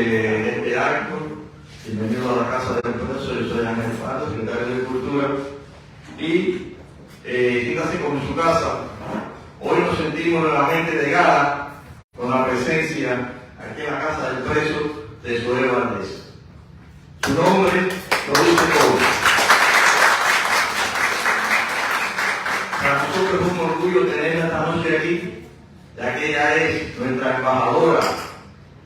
este acto. Bienvenido a la Casa del Preso. Yo soy Ángel Fato, secretario de Cultura. Y fíjate como en su casa, hoy nos sentimos nuevamente de gala con la presencia aquí en la Casa del Preso de Zoé Valdés. Su nombre lo dice todo. Para nosotros es un orgullo tenerla esta noche aquí, ya que ella es nuestra embajadora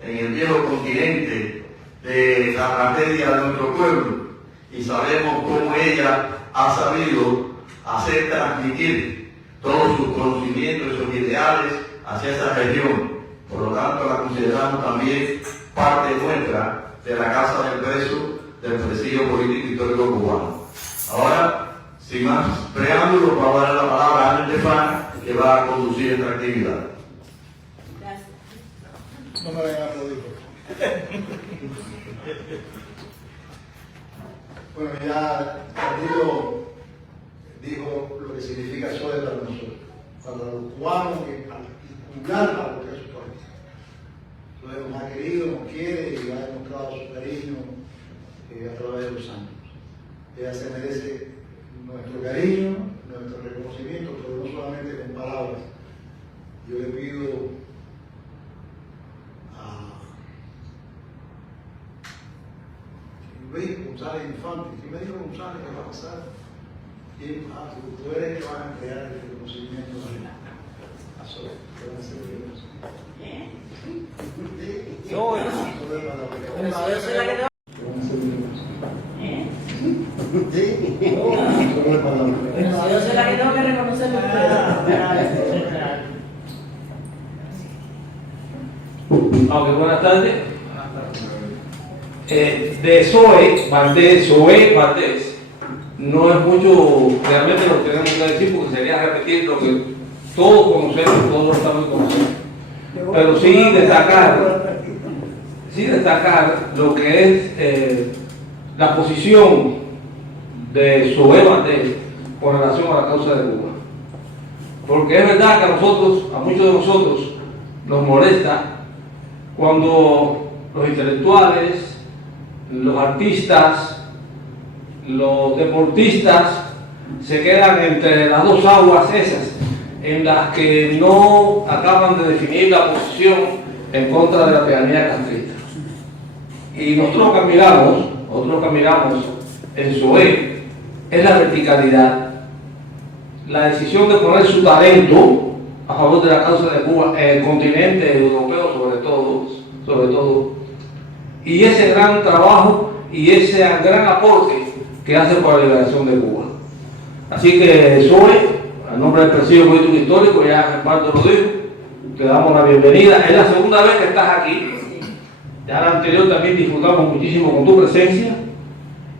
en el viejo continente de la tragedia de nuestro pueblo, y sabemos cómo ella ha sabido hacer transmitir todos sus conocimientos y sus ideales hacia esa región. Por lo tanto, la consideramos también parte nuestra de la Casa del Preso del Presidio Político Histórico Cubano. Ahora, sin más preámbulos, vamos a dar la palabra a Ángel Estefan, que va a conducir esta actividad. Gracias. No me vayan a aplaudir. Bueno, ya Carlito dijo lo que significa Zoé para nosotros, para los cubanos que particular para lo que es su país. Zoé nos ha querido, nos quiere y ha demostrado su cariño a través de los años. Ella se merece nuestro cariño, nuestro reconocimiento, pero no solamente con palabras. Yo le pido Luis González Infante, ¿quién me dijo González que va a pasar? Tú eres el que va a crear el reconocimiento a Zoé. ¿Qué van a hacer ellos? Yo soy la que te... Yo soy la que tengo que reconocerlo a ustedes. Aunque buenas tardes. De Zoé Valdés, no es mucho realmente lo que tenemos que decir, porque sería repetir lo que todos conocemos, todos lo estamos conociendo. Pero sí destacar lo que es la posición de Zoé Valdés con relación a la causa de Cuba. Porque es verdad que a muchos de nosotros nos molesta cuando los intelectuales, los artistas, los deportistas se quedan entre las dos aguas esas, en las que no acaban de definir la posición en contra de la tiranía castrista. Y nosotros caminamos en Zoé, es la verticalidad, la decisión de poner su talento a favor de la causa de Cuba, en el continente europeo sobre todo, y ese gran trabajo y ese gran aporte que hace para la liberación de Cuba. Así que Zoé, a nombre del Presidio Político Histórico, ya en parte lo dijo, te damos la bienvenida. Es la segunda vez que estás aquí. Ya la anterior también disfrutamos muchísimo con tu presencia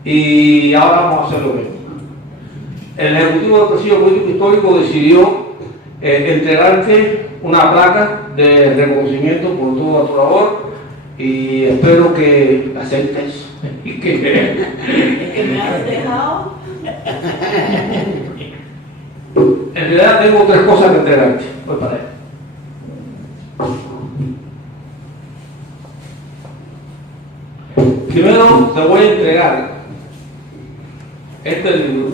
y ahora vamos a hacer lo mismo. El Ejecutivo del Presidio Político Histórico decidió entregarte una placa de reconocimiento por toda tu labor, y espero que aceptes y que... Es que me has dejado. En realidad tengo tres cosas que entregarte. Voy para allá. Primero te voy a entregar este libro,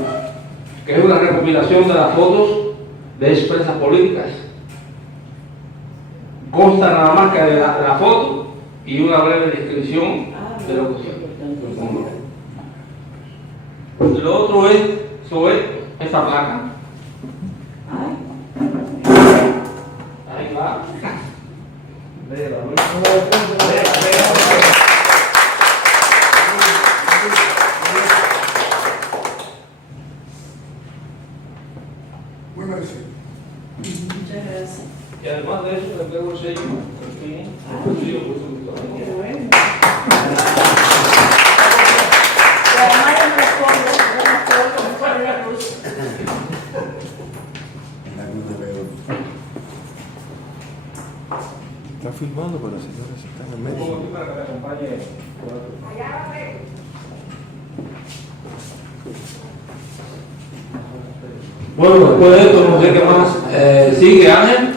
que es una recopilación de las fotos de expresas políticas. Consta nada más que de la foto y una breve descripción de lo que siempre. Lo otro es sobre esta placa. Ahí va. Muy merecido. Muchas gracias. Y además de eso, le entrego el sello. Qué bueno. Y además yo me respondo como fuera la cruz. Está filmando, pero señores, están en medio. Pongo aquí para que me acompañe. Bueno, después de esto, no sé qué más sigue, Ángel.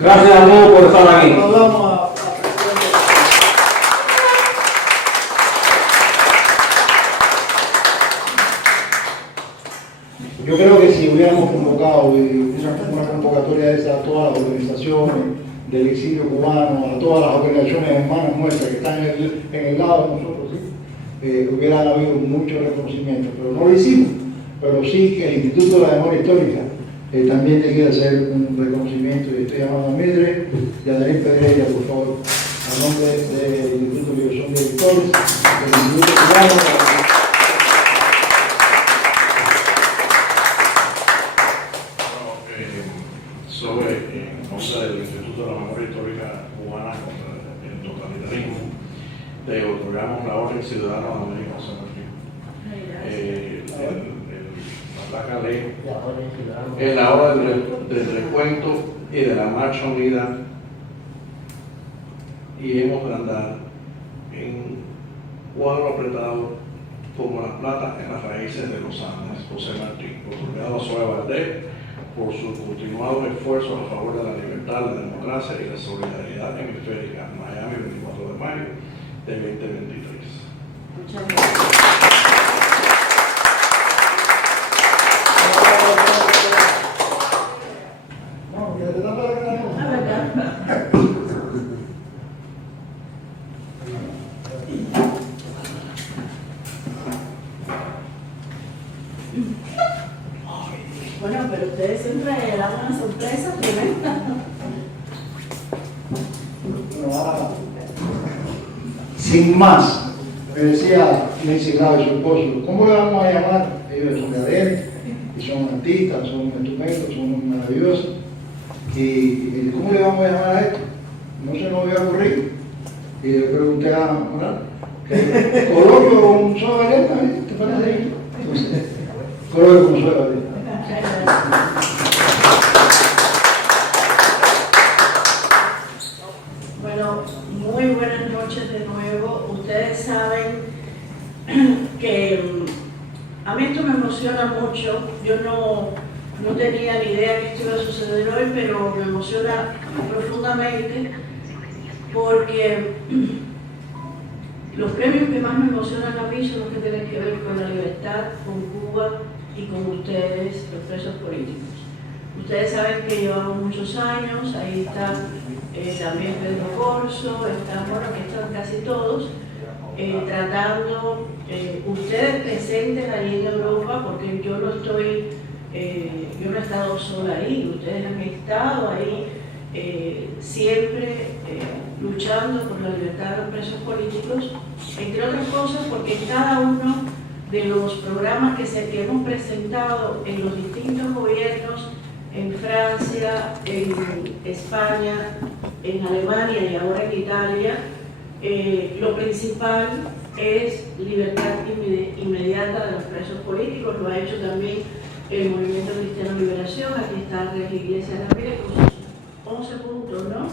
Gracias a todos por estar aquí. Nos vamos a Yo creo que si hubiéramos convocado una convocatoria de esa a todas las organizaciones del exilio cubano, a todas las organizaciones hermanas nuestras que están en el lado de nosotros, ¿sí? Hubieran habido mucho reconocimiento, pero no lo hicimos. Pero sí que el Instituto de la Memoria Histórica también te quiere hacer un reconocimiento, y estoy llamando a Mildred y a Daniel Pedreira, por favor, a nombre del Instituto de Liberación de Editores, del Instituto Cubano. Sobre en contra del Instituto de la Memoria Histórica Cubana contra el totalitarismo, te otorgamos la Orden Ciudadana de América Central. La placa lee: en la hora del recuento y de la marcha unida, y hemos de andar en cuadro apretado como las platas en las raíces de los Andes. José Martín, otorgado a Zoe Valdés por sus continuados esfuerzos a favor de la libertad, la democracia y la solidaridad hemisférica. Miami, 24 de mayo de 2023. Muchas gracias. No, que te da para que no. La verdad. Bueno, pero ustedes siempre dan una sorpresa tremenda. Bueno, ahora, sin más, me decía Nancy Grave, su esposo, ¿cómo le vamos a llamar? Ellos son de ADN, y son artistas, son estupendos, son maravillosos. ¿Y cómo le vamos a llamar a esto? No se nos había ocurrido. Y le pregunté a Moral, ¿coloquio con Zoe Valenta? ¿Te parece bien? Entonces, coloquio con Zoe Valenta. Bueno, muy buenas noches de nuevo. Ustedes saben que a mí esto me emociona mucho. Yo no tenía ni idea que esto iba a suceder hoy, pero me emociona profundamente porque los premios que más me emocionan a mí son los que tienen que ver con la libertad, con Cuba y con ustedes, los presos políticos. Ustedes saben que llevamos muchos años, ahí está también Pedro Corso, que están casi todos, tratando, ustedes presentes ahí en Europa, porque yo no he estado sola ahí, ustedes han estado ahí siempre luchando por la libertad de los presos políticos, entre otras cosas porque cada uno de los programas que hemos presentado en los distintos gobiernos, en Francia, en España, en Alemania y ahora en Italia, lo principal es libertad inmediata de los presos políticos. Lo ha hecho también el Movimiento Cristiano Liberación. Aquí está Andrés Iglesias Ramírez con sus 11 puntos, ¿no?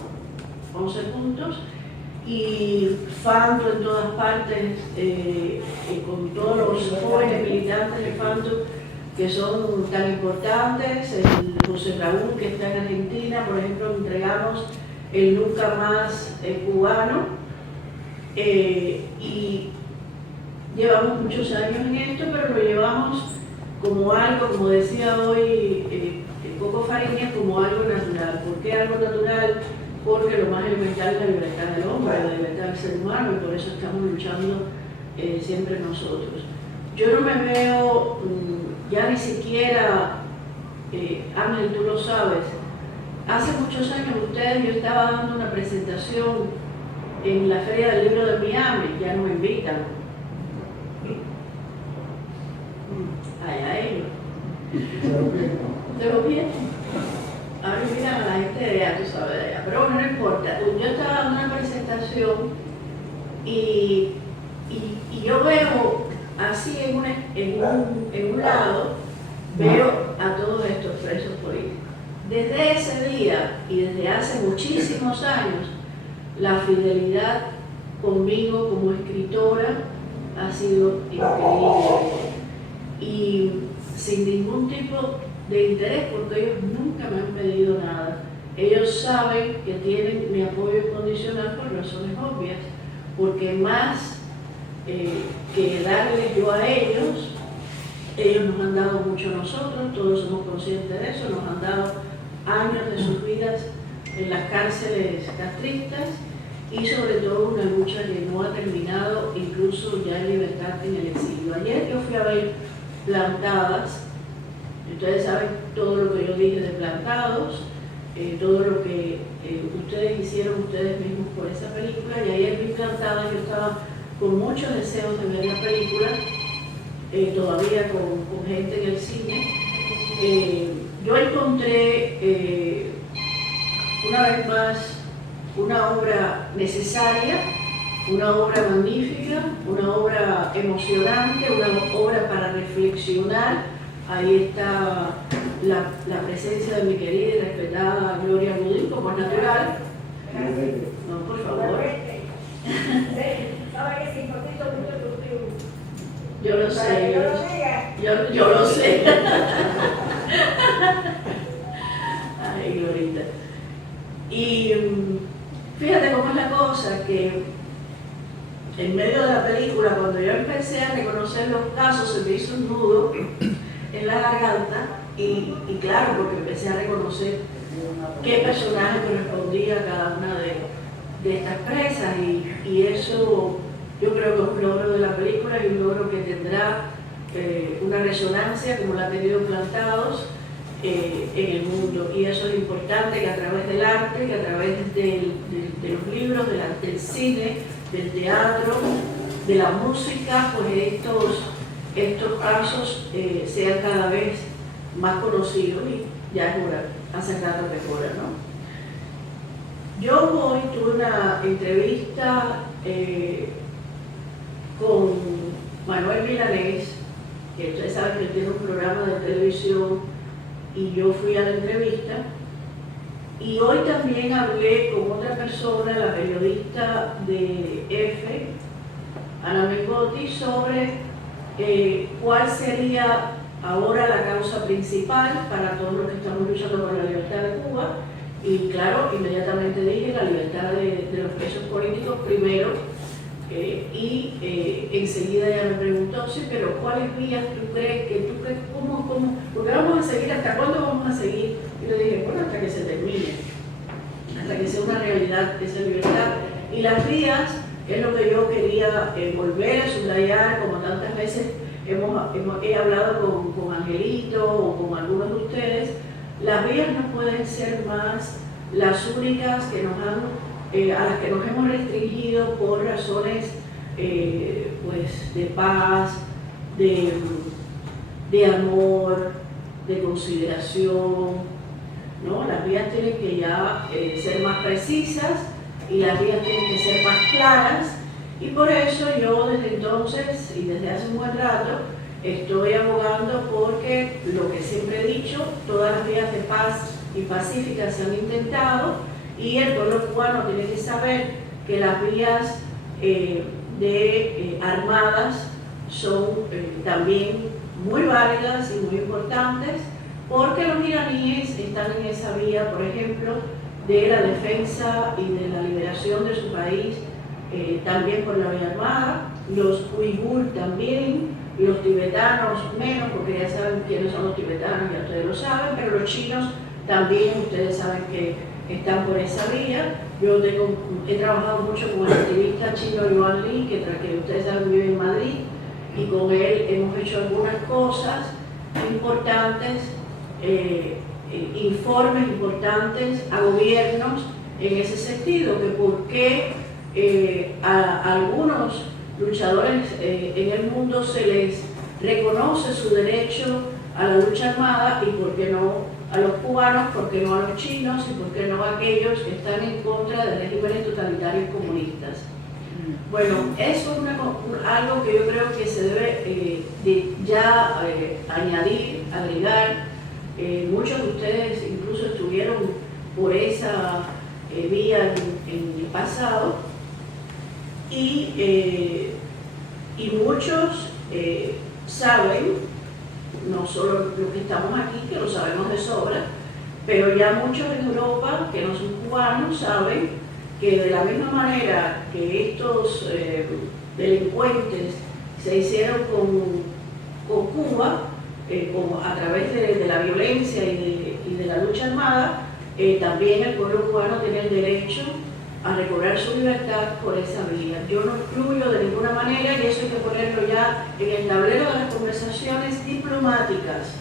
11 puntos. Y FANTO en todas partes, con todos los jóvenes militantes de FANTO que son tan importantes. El José Raúl, que está en Argentina, por ejemplo, entregamos el Nunca Más cubano, y llevamos muchos años en esto, pero lo llevamos como algo, como decía hoy Coco Fariñas, como algo natural. ¿Por qué algo natural? Porque lo más elemental es la libertad del hombre, la libertad del ser humano, y por eso estamos luchando siempre nosotros. Yo no me veo ya ni siquiera, Ángel, tú lo sabes, hace muchos años yo estaba dando una presentación en la Feria del Libro de Miami, ya no me invitan. Allá ellos. ¿Te lo pierden? Ahora miran a la gente de allá, tú sabes, de allá. Pero bueno, no importa. Yo estaba dando una presentación y yo veo así en un lado, veo a todos estos presos políticos. Desde ese día y desde hace muchísimos años, la fidelidad conmigo como escritora ha sido increíble y sin ningún tipo de interés, porque ellos nunca me han pedido nada. Ellos saben que tienen mi apoyo incondicional por razones obvias, porque más que darles yo a ellos, Ellos nos han dado mucho a nosotros, todos somos conscientes de eso, nos han dado años de sus vidas en las cárceles castristas y sobre todo una lucha que no ha terminado, incluso ya en libertad en el exilio. Ayer yo fui a ver Plantadas, ustedes saben todo lo que yo dije de Plantados, todo lo que ustedes hicieron ustedes mismos por esa película, y ayer vi Plantadas, yo estaba con muchos deseos de ver la película, todavía con gente en el cine. Yo encontré una vez más una obra necesaria, una obra magnífica, una obra emocionante, una obra para reflexionar. Ahí está la presencia de mi querida y respetada Gloria Gooding, como es natural. No, por favor. Yo lo sé, yo lo sé. Ay, Glorita. Y fíjate cómo es la cosa, que en medio de la película, cuando yo empecé a reconocer los casos, se me hizo un nudo en la garganta y claro, porque empecé a reconocer qué personaje correspondía a cada una de estas presas y eso yo creo que es un logro de la película y un logro que tendrá una resonancia como la ha tenido Plantados en el mundo, y eso es importante, que a través del arte, que a través de los libros, del cine, del teatro, de la música, pues estos casos sean cada vez más conocidos, y ya es hora, hace rato que es hora, ¿no? Yo hoy tuve una entrevista con Manuel Milanés, que ustedes saben que él tiene un programa de televisión, y yo fui a la entrevista, y hoy también hablé con otra persona, la periodista de EFE, Ana Mengotti, sobre cuál sería ahora la causa principal para todos los que estamos luchando por la libertad de Cuba. Y claro, inmediatamente dije la libertad de los presos políticos primero, y enseguida ella me preguntó, sí, pero ¿cuáles vías tú crees que cómo? Porque vamos a seguir, ¿hasta cuándo vamos a seguir? Y le dije, bueno, hasta que se termine, hasta que sea una realidad esa libertad. Y las vías es lo que yo quería volver a subrayar, como tantas veces he hablado con Angelito o con algunos de ustedes. Las vías no pueden ser más las únicas que nos han a las que nos hemos restringido por razones pues de paz, de amor, de consideración, ¿no? Las vías tienen que ya ser más precisas y las vías tienen que ser más claras, y por eso yo desde entonces y desde hace un buen rato estoy abogando porque lo que siempre he dicho, todas las vías de paz y pacíficas se han intentado, y el pueblo cubano tiene que saber que las vías armadas son también muy válidas y muy importantes, porque los iraníes están en esa vía, por ejemplo, de la defensa y de la liberación de su país, también por la vía armada, los uigur también, los tibetanos menos, porque ya saben quiénes son los tibetanos, ya ustedes lo saben, pero los chinos también, ustedes saben que están por esa vía. Yo he trabajado mucho con el activista chino Yuan Li, que ustedes saben vive en Madrid, y con él hemos hecho algunas cosas importantes, informes importantes a gobiernos en ese sentido, que por qué a algunos luchadores en el mundo se les reconoce su derecho a la lucha armada y por qué no a los cubanos, por qué no a los chinos y por qué no a aquellos que están en contra de regímenes totalitarios comunistas. Bueno, eso es algo que yo creo que se debe añadir, agregar. Muchos de ustedes incluso estuvieron por esa vía en el pasado, y muchos saben, no solo los que estamos aquí, que lo sabemos de sobra, pero ya muchos en Europa, que no son cubanos, saben que de la misma manera que estos delincuentes se hicieron con Cuba, como a través de la violencia y de la lucha armada, también el pueblo cubano tiene el derecho a recobrar su libertad por esa vía. Yo no excluyo de ninguna manera, y eso hay que ponerlo ya en el tablero de las conversaciones diplomáticas,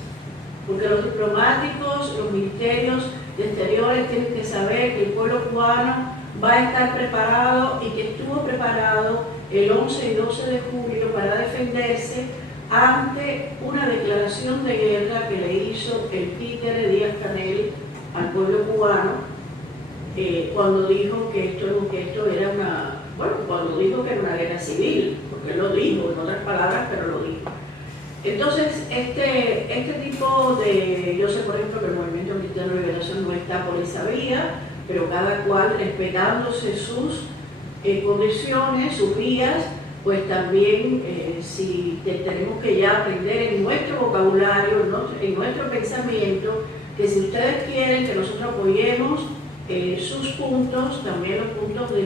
porque los diplomáticos, los ministerios de exteriores tienen que saber que el pueblo cubano va a estar preparado y que estuvo preparado el 11 y 12 de julio para defenderse ante una declaración de guerra que le hizo el títere Díaz-Canel al pueblo cubano, cuando dijo que esto era cuando dijo que era una guerra civil, porque él lo dijo, en otras palabras, pero lo dijo. Entonces, este tipo de, yo sé por ejemplo que el Movimiento Cristiano de Liberación no está por esa vía, pero cada cual respetándose sus condiciones, sus vías, pues también si tenemos que ya aprender en nuestro vocabulario, en nuestro pensamiento, que si ustedes quieren que nosotros apoyemos sus puntos, también los puntos de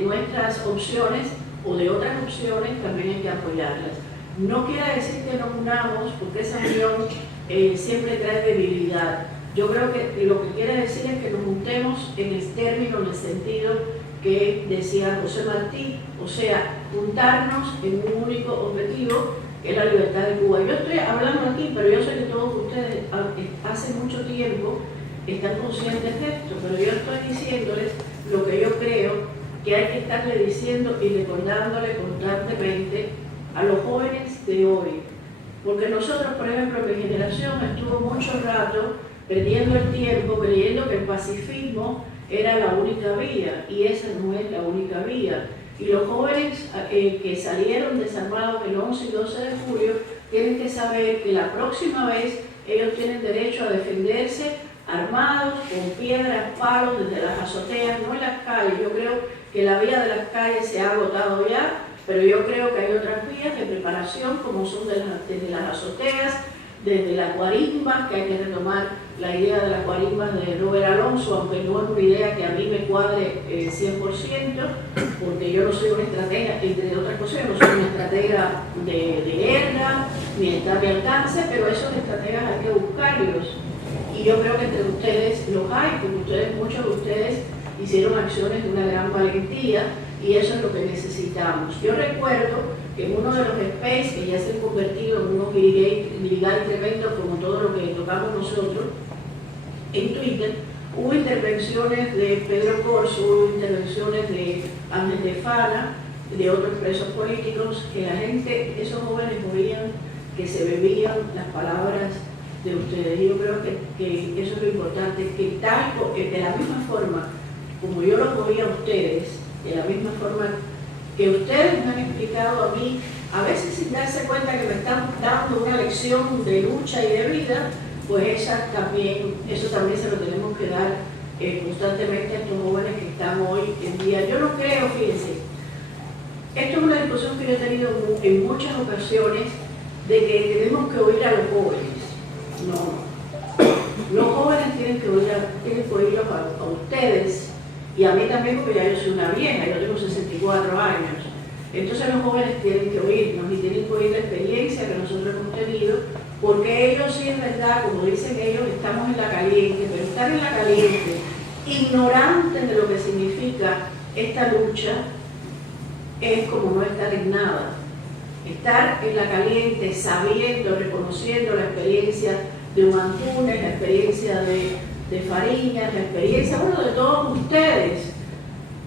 nuestras opciones o de otras opciones, también hay que apoyarlas. No quiere decir que nos unamos, porque esa unión siempre trae debilidad. Yo creo que lo que quiere decir es que nos juntemos en el término, en el sentido que decía José Martí, o sea, juntarnos en un único objetivo, que es la libertad de Cuba. Yo estoy hablando aquí, pero yo sé que todos ustedes hace mucho tiempo están conscientes de esto, pero yo estoy diciéndoles lo que yo creo que hay que estarle diciendo y recordándole constantemente a los jóvenes de hoy. Porque nosotros, por ejemplo, mi generación estuvo mucho rato perdiendo el tiempo, creyendo que el pacifismo era la única vía, y esa no es la única vía. Y los jóvenes que salieron desarmados el 11 y 12 de julio tienen que saber que la próxima vez ellos tienen derecho a defenderse armados, con piedras, palos, desde las azoteas, no en las calles. Yo creo que la vía de las calles se ha agotado ya, pero yo creo que hay otras vías de preparación, como son desde las azoteas, desde las guarimbas, que hay que retomar la idea de las guarimbas de Robert Alonso, aunque no es una idea que a mí me cuadre 100%, porque yo no soy una estratega, entre otras cosas, yo no soy una estratega de guerra, ni está de alcance, pero esos estrategas hay que buscarlos. Y yo creo que entre ustedes los hay, porque muchos de ustedes hicieron acciones de una gran valentía, y eso es lo que necesitamos. Yo recuerdo que en uno de los space, que ya se han convertido en unos ligar tremendos como todo lo que tocamos nosotros, en Twitter, hubo intervenciones de Pedro Corso, hubo intervenciones de Ángel de Fana, de otros presos políticos, que la gente, esos jóvenes oían que se bebían las palabras de ustedes. Y yo creo que eso es lo importante, que de la misma forma como yo los oía a ustedes, de la misma forma que ustedes me han explicado a mí, a veces sin darse cuenta que me están dando una lección de lucha y de vida, pues eso también se lo tenemos que dar constantemente a estos jóvenes que están hoy en día. Yo no creo, fíjense, esto es una discusión que yo he tenido en muchas ocasiones, de que tenemos que oír a los jóvenes. No, los jóvenes tienen que oírlos a ustedes, y a mí también, porque ya yo soy una vieja, yo tengo 64 años. Entonces los jóvenes tienen que oírnos y tienen que oír la experiencia que nosotros hemos tenido, porque ellos sí es verdad, como dicen ellos, estamos en la caliente, pero estar en la caliente, ignorantes de lo que significa esta lucha, es como no estar en nada. Estar en la caliente, sabiendo, reconociendo la experiencia de Huantunes, la experiencia de Fariñas, la experiencia, bueno, de todos ustedes,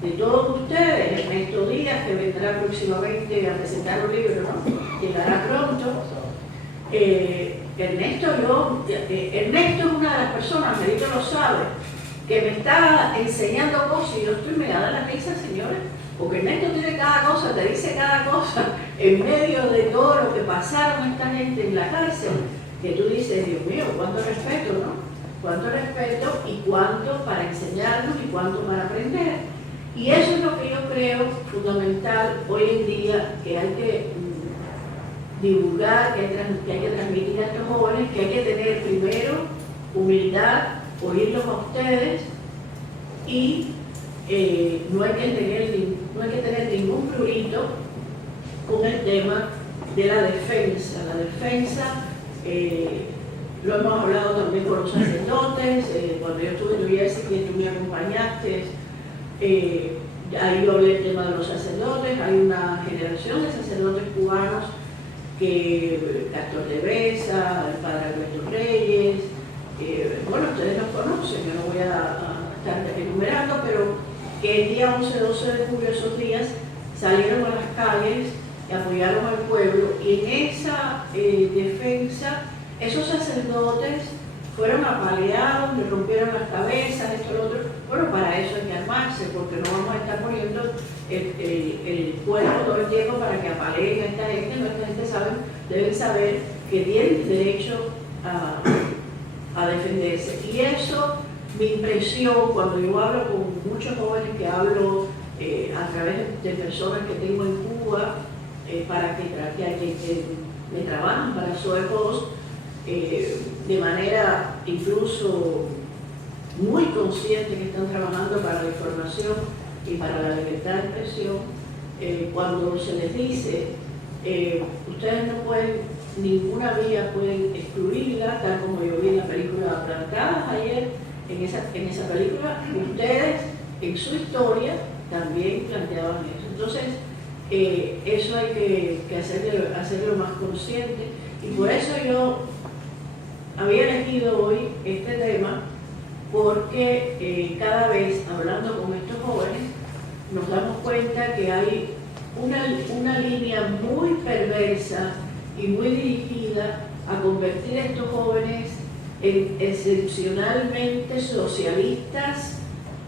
Ernesto Díaz, que vendrá próximamente a presentar un libro, ¿no? Llegará pronto. Ernesto es una de las personas, Marito lo sabe, que me está enseñando cosas y yo estoy mirada a la risa, señores, porque Ernesto tiene cada cosa, te dice cada cosa en medio de todo lo que pasaron esta gente en la cárcel, que tú dices, Dios mío, cuánto respeto, ¿no? Cuánto respeto y cuánto para enseñarnos y cuánto para aprender. Y eso es lo que yo creo fundamental hoy en día, que hay que divulgar, que hay que transmitir a estos jóvenes, que hay que tener primero humildad, oírlos a ustedes, y no hay que tener ningún prurito con el tema de la defensa. La defensa, lo hemos hablado también con los sacerdotes, cuando yo estuve en New Jersey, que tú me acompañaste, ahí yo hablé del tema de los sacerdotes. Hay una generación de sacerdotes cubanos que Castor de Besa, el padre Alberto Reyes, bueno, ustedes los conocen, yo no voy a estar enumerando, pero que el día 11-12 de julio, esos días, salieron a las calles y apoyaron al pueblo, y en esa defensa, esos sacerdotes fueron apaleados, le rompieron las cabezas, esto, lo otro. Bueno, para eso hay que armarse, porque no vamos a estar poniendo el cuerpo todo el tiempo para que apaleen a esta gente. Nuestra gente deben saber que tienen derecho a defenderse. Y eso, mi impresión, cuando yo hablo con muchos jóvenes que hablo a través de personas que tengo en Cuba, para que me trabajan para SOE-POS, de manera incluso muy consciente, que están trabajando para la información y para la libertad de expresión, cuando se les dice, ustedes no pueden, ninguna vía pueden excluirla, tal como yo vi en la película Plantadas ayer, en esa película, ustedes en su historia también planteaban eso. Entonces, eso hay que hacerlo más consciente, y por eso yo había elegido hoy este tema, porque cada vez, hablando con estos jóvenes, nos damos cuenta que hay una línea muy perversa y muy dirigida a convertir a estos jóvenes en excepcionalmente socialistas,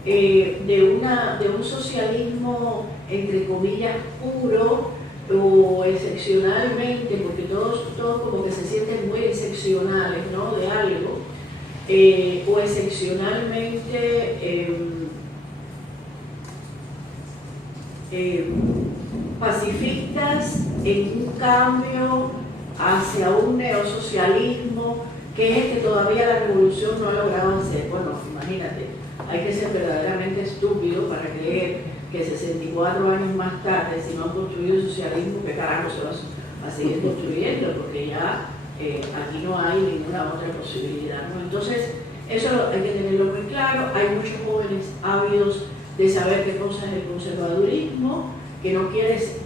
de un socialismo entre comillas puro, o excepcionalmente, porque todos como que se sienten muy excepcionales, ¿no?, de algo, o excepcionalmente pacifistas en un cambio hacia un neosocialismo, que es el que todavía la revolución no ha logrado hacer. Bueno, imagínate, hay que ser verdaderamente estúpido para creer que 64 años más tarde, si no han construido el socialismo, ¿qué carajo se va a seguir construyendo? Porque ya aquí no hay ninguna otra posibilidad, ¿no? Entonces, eso hay que tenerlo muy claro. Hay muchos jóvenes ávidos de saber qué cosa es el conservadurismo, que no quiere decir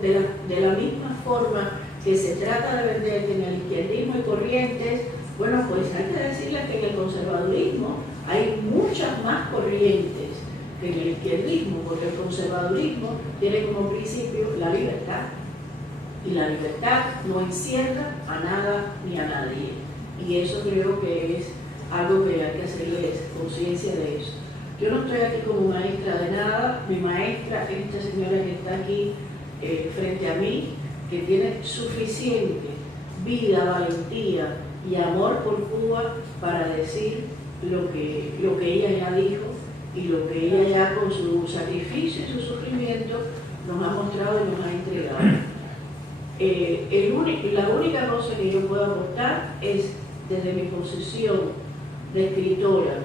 de la misma forma que se trata de vender en el izquierdismo y corrientes. Bueno, pues hay que decirles que en el conservadurismo hay muchas más corrientes que en el izquierdismo, porque el conservadurismo tiene como principio la libertad, y la libertad no encierra a nada ni a nadie, y eso creo que es algo que hay que hacerles conciencia de eso. Yo no estoy aquí como maestra de nada. Mi maestra es esta señora que está aquí frente a mí, que tiene suficiente vida, valentía y amor por Cuba para decir lo que ella ya dijo, y lo que ella ya con su sacrificio y su sufrimiento nos ha mostrado y nos ha entregado. La única cosa que yo puedo aportar es, desde mi posición de escritora,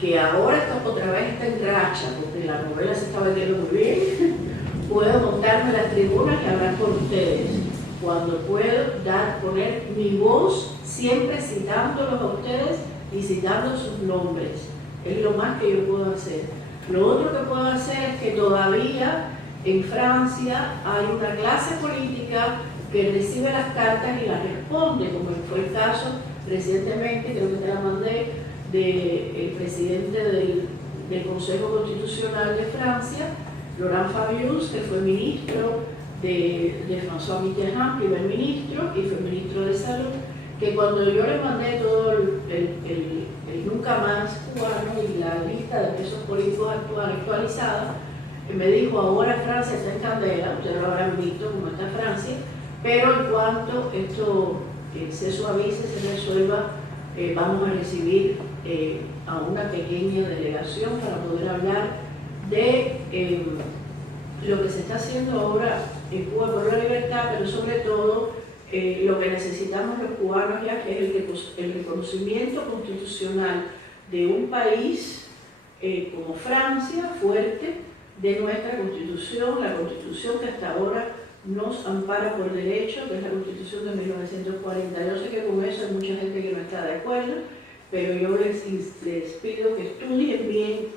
que ahora otra vez está en racha, porque la novela se está vendiendo muy bien, puedo montarme en las tribunas y hablar con ustedes. Cuando puedo poner mi voz, siempre citándolos a ustedes y citando sus nombres. Es lo más que yo puedo hacer. Lo otro que puedo hacer es que todavía en Francia hay una clase política que recibe las cartas y las responde, como fue el caso recientemente, creo que te la mandé, del presidente del Consejo Constitucional de Francia, Laurent Fabius, que fue ministro de François Mitterrand, primer ministro, y fue ministro de Salud, que cuando yo le mandé todo el nunca más cubano y la lista de presos políticos actualizada, me dijo: ahora Francia está en candela, ustedes lo habrán visto cómo está Francia, pero en cuanto esto se suavice, se resuelva, vamos a recibir a una pequeña delegación para poder hablar de lo que se está haciendo ahora en Cuba por la libertad, pero sobre todo lo que necesitamos los cubanos ya, que es el reconocimiento constitucional de un país como Francia, fuerte, de nuestra constitución, la constitución que hasta ahora nos ampara por derecho, que es la Constitución de 1940. Yo sé que con eso hay mucha gente que no está de acuerdo, pero yo les pido que estudien bien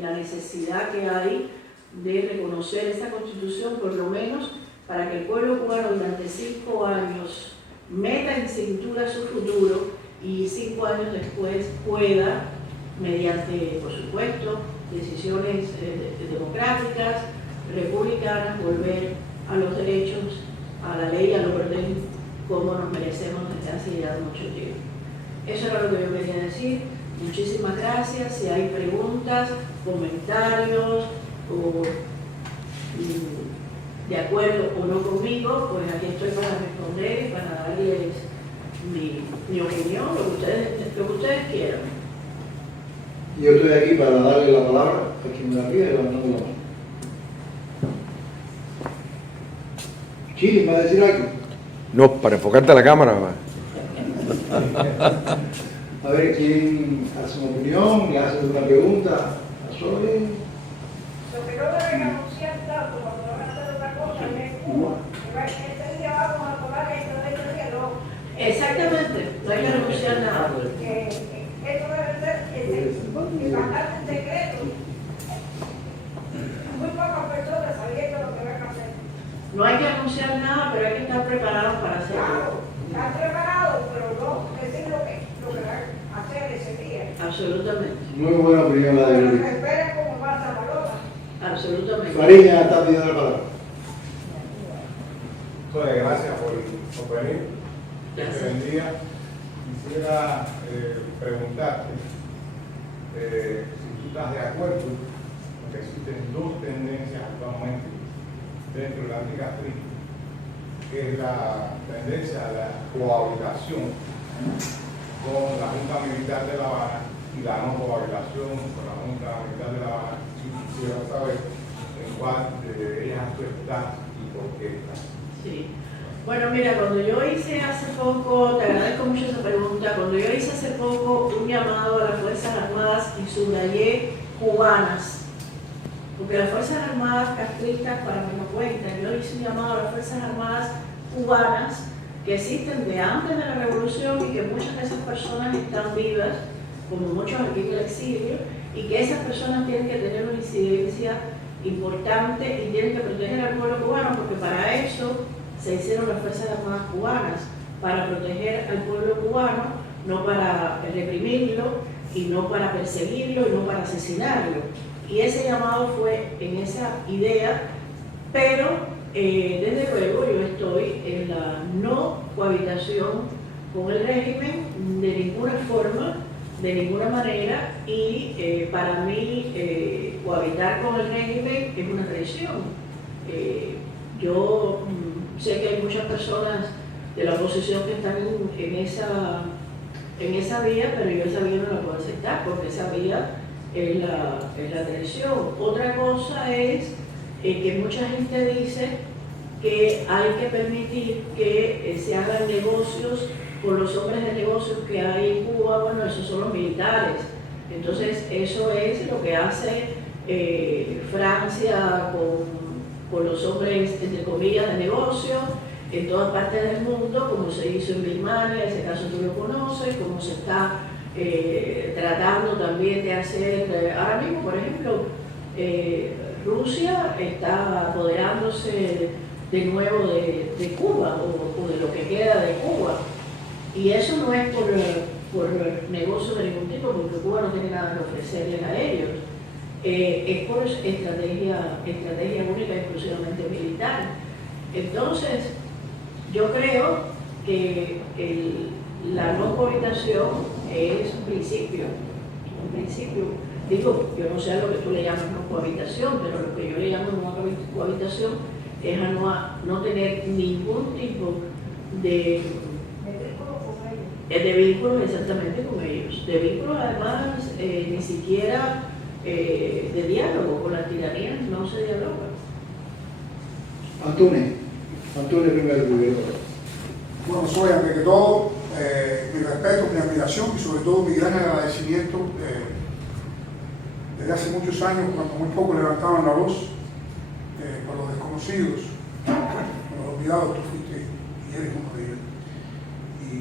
la necesidad que hay de reconocer esta Constitución, por lo menos para que el pueblo cubano durante 5 años meta en cintura su futuro y 5 años después pueda, mediante, por supuesto, decisiones democráticas, republicanas, volver a los derechos, a la ley, al orden, como nos merecemos desde hace ya mucho tiempo. Eso era lo que yo quería decir. Muchísimas gracias. Si hay preguntas, comentarios, o de acuerdo o no conmigo, pues aquí estoy para responder y para darles mi opinión, lo que ustedes quieran. Yo estoy aquí para darle la palabra a quien me la pida y levantando la mano. Chile, ¿va a decir algo? No, para enfocarte a la cámara. Va. A ver, ¿quién hace una opinión? ¿Le hace una pregunta? ¿A Sobe? Lo que no deben anunciar tanto cuando van a hacer otra cosa es Cuba. Este día vamos a tomar esto de este día, no. Exactamente, no hay que anunciar nada. Esto debe ser bastante en secreto. Muy pocas personas sabiendo lo que van a hacer. No hay que anunciar nada, pero hay que estar preparados para hacerlo. Claro, están preparados, pero no decir lo que van a hacer ese día. Absolutamente, Muy buena opinión la de Pero Luis. que esperen como pasa Paloma. absolutamente. Fariña está pidiendo la palabra. Entonces, gracias por venir. Gracias. Te bendiga. Quisiera preguntarte si tú estás de acuerdo con que existen 2 tendencias actualmente dentro de la anticastrismo, que es la tendencia a la cohabitación con la Junta Militar de La Habana y la no cohabitación con la Junta Militar de La Habana. Si quisiera saber en cuál de ellas tú estás y por qué estás. Sí. Bueno, mira, cuando yo hice hace poco, te agradezco mucho esa pregunta, cuando yo hice hace poco un llamado a las Fuerzas Armadas y subrayé cubanas, porque las Fuerzas Armadas castristas para mí no cuentan, yo hice un llamado a las Fuerzas Armadas cubanas que existen de antes de la revolución y que muchas de esas personas están vivas, como muchos aquí en el exilio, y que esas personas tienen que tener una incidencia importante y tienen que proteger al pueblo cubano, porque para eso se hicieron las Fuerzas Armadas cubanas, para proteger al pueblo cubano, no para reprimirlo y no para perseguirlo y no para asesinarlo. Y ese llamado fue en esa idea, pero desde luego yo estoy en la no cohabitación con el régimen de ninguna forma, de ninguna manera, y para mí cohabitar con el régimen es una traición. Yo sé que hay muchas personas de la oposición que están en esa vía, pero yo esa vía no la puedo aceptar porque esa vía es la traición. Otra cosa es que mucha gente dice que hay que permitir que se hagan negocios con los hombres de negocios que hay en Cuba. Bueno, esos son los militares. Entonces, eso es lo que hace Francia con los hombres, entre comillas, de negocio en todas partes del mundo, como se hizo en Birmania, ese caso tú lo conoces, como se está tratando también de hacer, ahora mismo, por ejemplo, Rusia está apoderándose de nuevo de Cuba o de lo que queda de Cuba. Y eso no es por negocio de ningún tipo, porque Cuba no tiene nada que ofrecerles a ellos. Es por estrategia única y exclusivamente militar. Entonces, yo creo que la no cohabitación es un principio. Digo, yo no sé a lo que tú le llamas no cohabitación, pero lo que yo le llamo no cohabitación es a no tener ningún tipo de vínculos exactamente con ellos. De vínculos además ni siquiera de diálogo. Con las tiranías no se dialoga. Antunes primero. Bueno, soy ante que todo mi respeto, mi admiración y sobre todo mi gran agradecimiento desde hace muchos años, cuando muy poco levantaban la voz por los desconocidos, olvidado, tú fuiste y eres uno de ellos. Y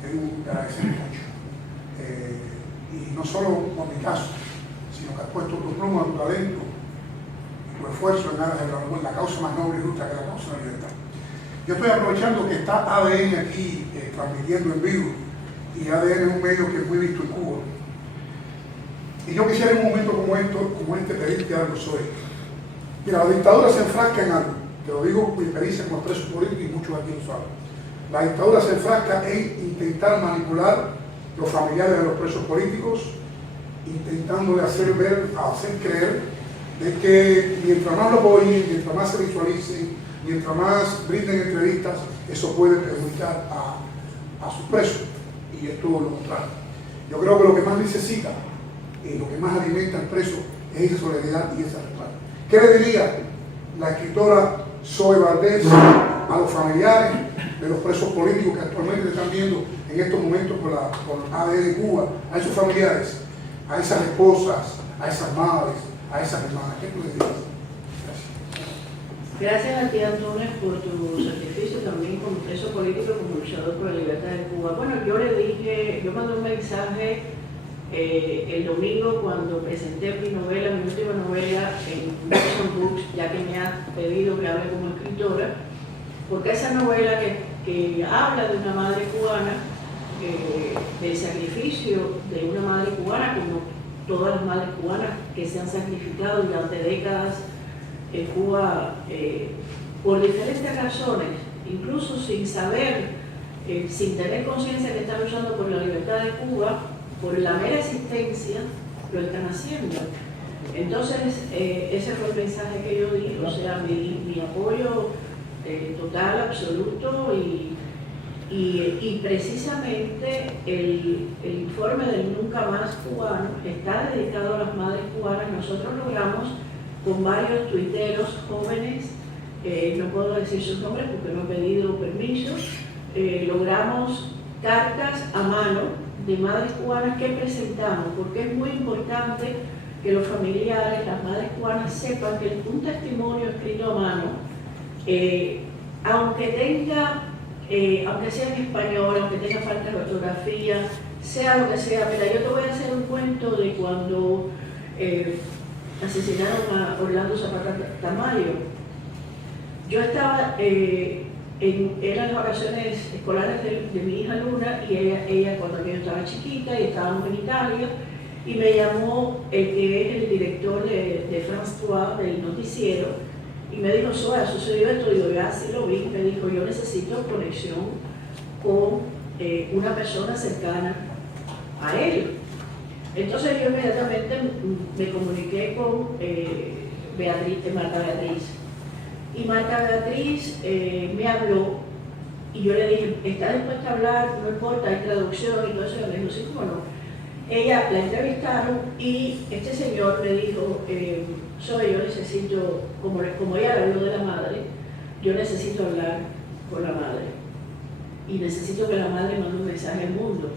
tengo que agradecer mucho. Y no solo por mi caso, sino que has puesto tu pluma, tu talento y tu esfuerzo en aras de la causa más noble y justa, que es la causa de la libertad. Yo estoy aprovechando que está ADN aquí transmitiendo en vivo, y ADN es un medio que es muy visto en Cuba. Y yo quisiera en un momento como este, pedirte algo, Zoe. Mira, la dictadura se enfrasca en algo. Te lo digo por mi experiencia como preso político y muchos aquí lo saben. La dictadura se enfrasca en intentar manipular los familiares de los presos políticos, intentándole hacer creer de que mientras más lo apoyen, mientras más se visualicen, mientras más brinden entrevistas, eso puede perjudicar a sus presos. Y es todo lo contrario. Yo creo que lo que más necesita y lo que más alimenta al preso es esa solidaridad y esa respaldo. ¿Qué le diría la escritora Zoe Valdés a los familiares de los presos políticos que actualmente están viendo en estos momentos por ADN Cuba, a esos familiares, a esas esposas, a esas madres, a esas hermanas? ¿Qué tú le dirías? Gracias a ti, Antonio, por tu sacrificio también como preso político, como luchador por la libertad de Cuba. Bueno, yo mandé un mensaje el domingo cuando presenté mi última novela en Wilson Books, ya que me ha pedido que hable como escritora, porque esa novela que habla de una madre cubana, del sacrificio de una madre cubana, como todas las madres cubanas que se han sacrificado durante décadas en Cuba por diferentes razones, incluso sin saber, sin tener conciencia que están luchando por la libertad de Cuba, por la mera existencia, lo están haciendo. Entonces, ese fue el mensaje que yo di, o sea, mi apoyo total, absoluto, y precisamente el informe del Nunca Más cubano está dedicado a las madres cubanas. Nosotros logramos con varios tuiteros jóvenes, no puedo decir sus nombres porque no he pedido permiso, logramos cartas a mano de madres cubanas que presentamos, porque es muy importante que los familiares, las madres cubanas sepan que un testimonio escrito a mano, aunque sea en español, aunque tenga falta de ortografía, sea lo que sea. Mira, yo te voy a hacer un cuento de cuando asesinaron a Orlando Zapata Tamayo. Yo estaba eran las vacaciones escolares de mi hija Luna, y ella cuando yo estaba chiquita y estábamos en Italia, y me llamó el que es el director de France 3 del noticiero, y me dijo: Zoe, sucedió esto. Digo, ya sí lo vi. Me dijo: yo necesito conexión con una persona cercana a él. Entonces yo inmediatamente me comuniqué con Marta Beatriz. Y Marta Beatriz me habló, y yo le dije: ¿está dispuesta a hablar? No importa, hay traducción y todo eso. Y me dijo: sí, cómo no. Ella la entrevistaron, y este señor me dijo: Zoe, yo necesito, como ella habló de la madre, yo necesito hablar con la madre, y necesito que la madre mande un mensaje al mundo.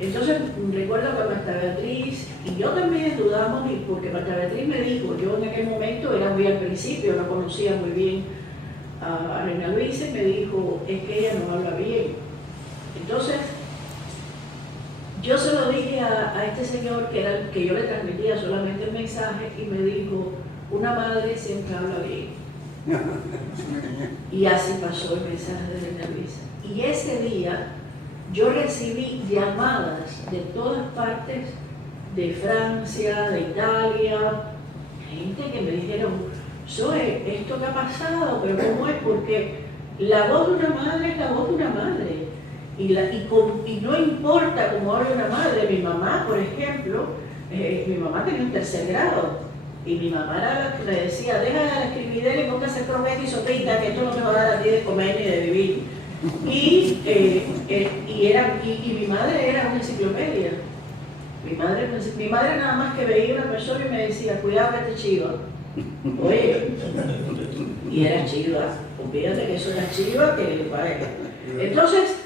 Entonces recuerdo que Marta Beatriz y yo también dudamos, porque Marta Beatriz me dijo, yo en aquel momento era muy al principio, no conocía muy bien a Reina Luisa, y me dijo: es que ella no habla bien. Entonces yo se lo dije a este señor, que yo le transmitía solamente el mensaje, y me dijo: una madre siempre habla bien. Y así pasó el mensaje de Reina Luisa. Y ese día yo recibí llamadas de todas partes, de Francia, de Italia, gente que me dijeron: Zoe, ¿esto qué ha pasado? ¿Pero cómo es? Porque la voz de una madre es la voz de una madre. Y no importa cómo hable una madre. Mi mamá, por ejemplo, mi mamá tenía un 3er grado, y mi mamá era la que le decía: deja de escribir y póngase croqueta y sopita, que esto no te va a dar a ti de comer ni de vivir. Y mi madre era una enciclopedia. Mi madre nada más que veía una persona y me decía: cuidado que te chiva. Oye, y era chiva, olvídate que eso era chiva, que vaya. Entonces,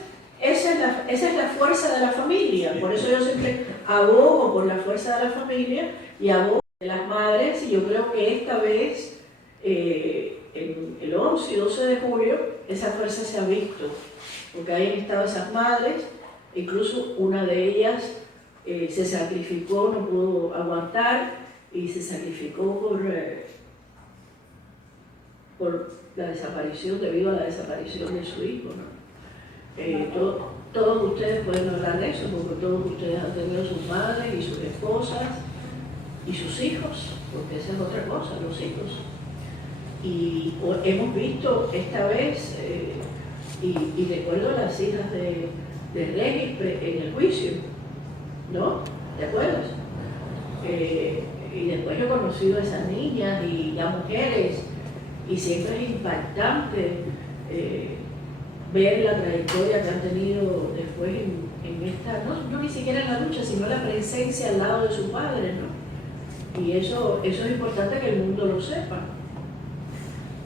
esa es la fuerza de la familia. Por eso yo siempre abogo por la fuerza de la familia y abogo de las madres, y yo creo que esta vez el 11 y 12 de julio esa fuerza se ha visto, porque ahí han estado esas madres, incluso una de ellas se sacrificó, no pudo aguantar y se sacrificó por la desaparición, debido a la desaparición de su hijo, ¿no? Todos ustedes pueden hablar de eso, porque todos ustedes han tenido sus madres y sus esposas y sus hijos, porque esa es otra cosa, los hijos. Y hemos visto esta vez, y recuerdo a las hijas de Regis en el juicio, ¿no? ¿Te acuerdas? Y después yo he conocido a esas niñas y las mujeres, y siempre es impactante ver la trayectoria que han tenido después en esta, no ni siquiera en la lucha, sino la presencia al lado de su padre, ¿no? Y eso es importante que el mundo lo sepa.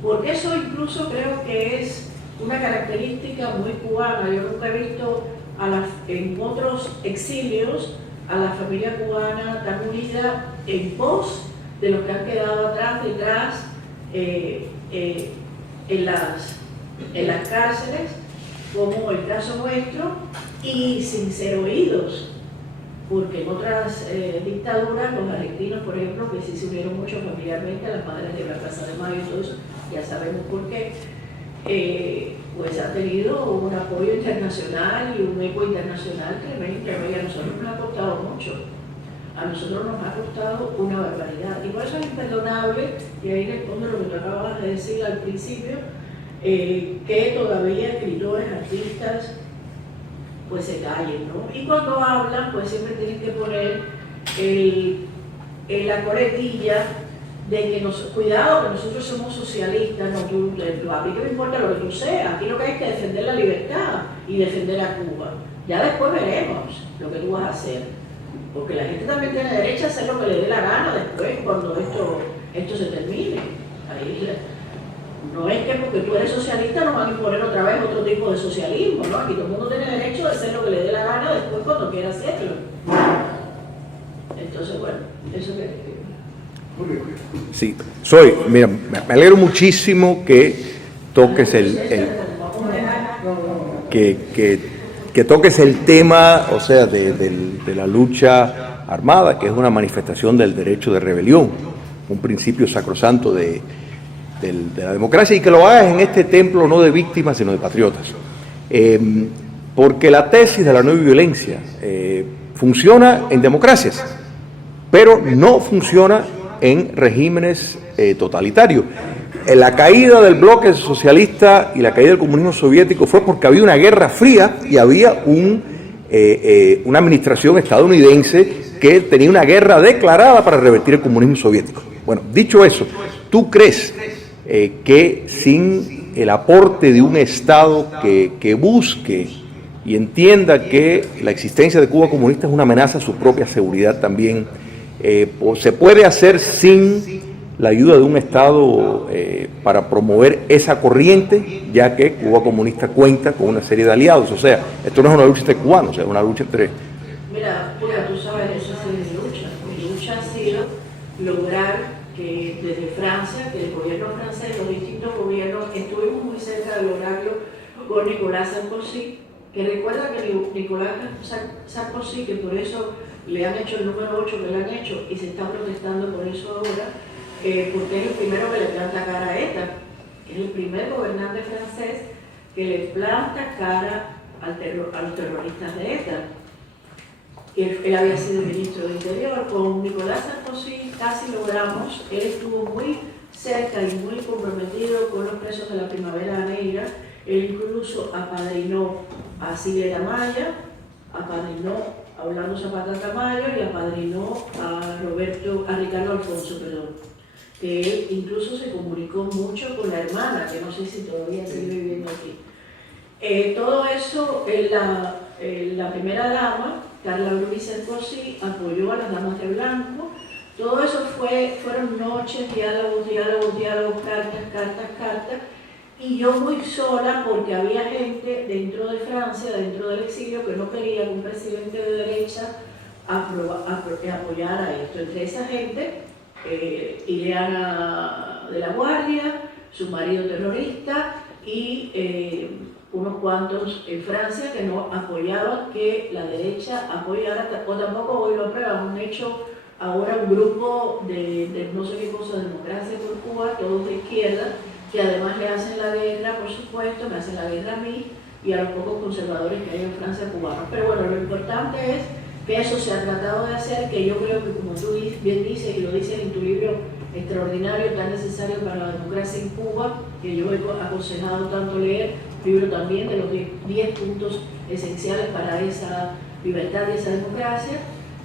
Porque eso incluso creo que es una característica muy cubana. Yo nunca he visto en otros exilios a la familia cubana tan unida en pos de los que han quedado atrás, detrás, en las cárceles, como el caso nuestro, y sin ser oídos, porque en otras dictaduras, los argentinos, por ejemplo, que sí se unieron mucho familiarmente a las madres de la Plaza de Mayo y todo eso, ya sabemos por qué, pues ha tenido un apoyo internacional y un eco internacional tremendo, y a nosotros nos ha costado mucho. A nosotros nos ha costado una barbaridad. Y por eso es imperdonable, y ahí respondo lo que tú acabas de decir al principio, que todavía escritores, artistas, pues se callen, ¿no? Y cuando hablan, pues siempre tienen que poner la coletilla de que cuidado, que nosotros somos socialistas, no tú, a mí que me importa lo que tú seas, aquí lo que hay es que defender la libertad y defender a Cuba. Ya después veremos lo que tú vas a hacer. Porque la gente también tiene derecho a hacer lo que le dé la gana después, cuando esto se termine. Ahí, no es que porque tú eres socialista nos van a imponer otra vez otro tipo de socialismo, ¿no? Aquí todo el mundo tiene derecho de hacer lo que le dé la gana después cuando quiera hacerlo. Entonces, bueno, eso que... Sí, mira, me alegro muchísimo que toques que toques el tema, o sea, de la lucha armada, que es una manifestación del derecho de rebelión, un principio sacrosanto de la democracia, y que lo hagas en este templo no de víctimas, sino de patriotas. Porque la tesis de la no violencia funciona en democracias, pero no funciona en regímenes totalitarios. La caída del bloque socialista y la caída del comunismo soviético fue porque había una guerra fría y había una administración estadounidense que tenía una guerra declarada para revertir el comunismo soviético. Bueno, dicho eso, ¿tú crees que sin el aporte de un Estado que busque y entienda que la existencia de Cuba comunista es una amenaza a su propia seguridad también, se puede hacer sin la ayuda de un Estado para promover esa corriente, ya que Cuba comunista cuenta con una serie de aliados? O sea, esto no es una lucha entre cubanos, es una lucha entre... Mira, tú sabes, eso ha sido mi lucha. Mi lucha ha sido lograr que desde Francia, que el gobierno francés, los distintos gobiernos, estuvimos muy cerca de lograrlo con Nicolás Sarkozy, que recuerda que Nicolás Sarkozy, que por eso le han hecho el número 8 que le han hecho y se está protestando por eso ahora, porque es el primero que le planta cara a ETA, es el primer gobernante francés que le planta cara a los terroristas de ETA. Él había sido ministro de Interior. Con Nicolás Sarkozy casi logramos, él estuvo muy cerca y muy comprometido con los presos de la Primavera Negra. Él incluso apadrinó a Silvia Tamayo, apadrinó a Orlando Zapata Tamayo y apadrinó a Ricardo Alfonso, que él incluso se comunicó mucho con la hermana, que no sé si todavía sigue viviendo aquí. Todo eso, la primera dama, Carla Bruni Sarkozy, apoyó a las damas de blanco. Todo eso fueron noches, diálogos, cartas, y yo muy sola, porque había gente dentro de Francia, dentro del exilio, que no quería que un presidente de derecha apoyara esto. Entre esa gente, Ileana de la Guardia, su marido terrorista, y unos cuantos en Francia que no apoyaban que la derecha apoyara, o tampoco hoy lo aprueban. Han hecho ahora un grupo de no sé qué cosa, Democracia por Cuba, todos de izquierda, que además le hacen la guerra, por supuesto, me hacen la guerra a mí y a los pocos conservadores que hay en Francia cubanos. Pero bueno, lo importante es que eso se ha tratado de hacer, que yo creo que, como tú bien dices y lo dices en tu libro extraordinario, tan necesario para la democracia en Cuba, que yo he aconsejado tanto leer, libro también de los 10 puntos esenciales para esa libertad y esa democracia,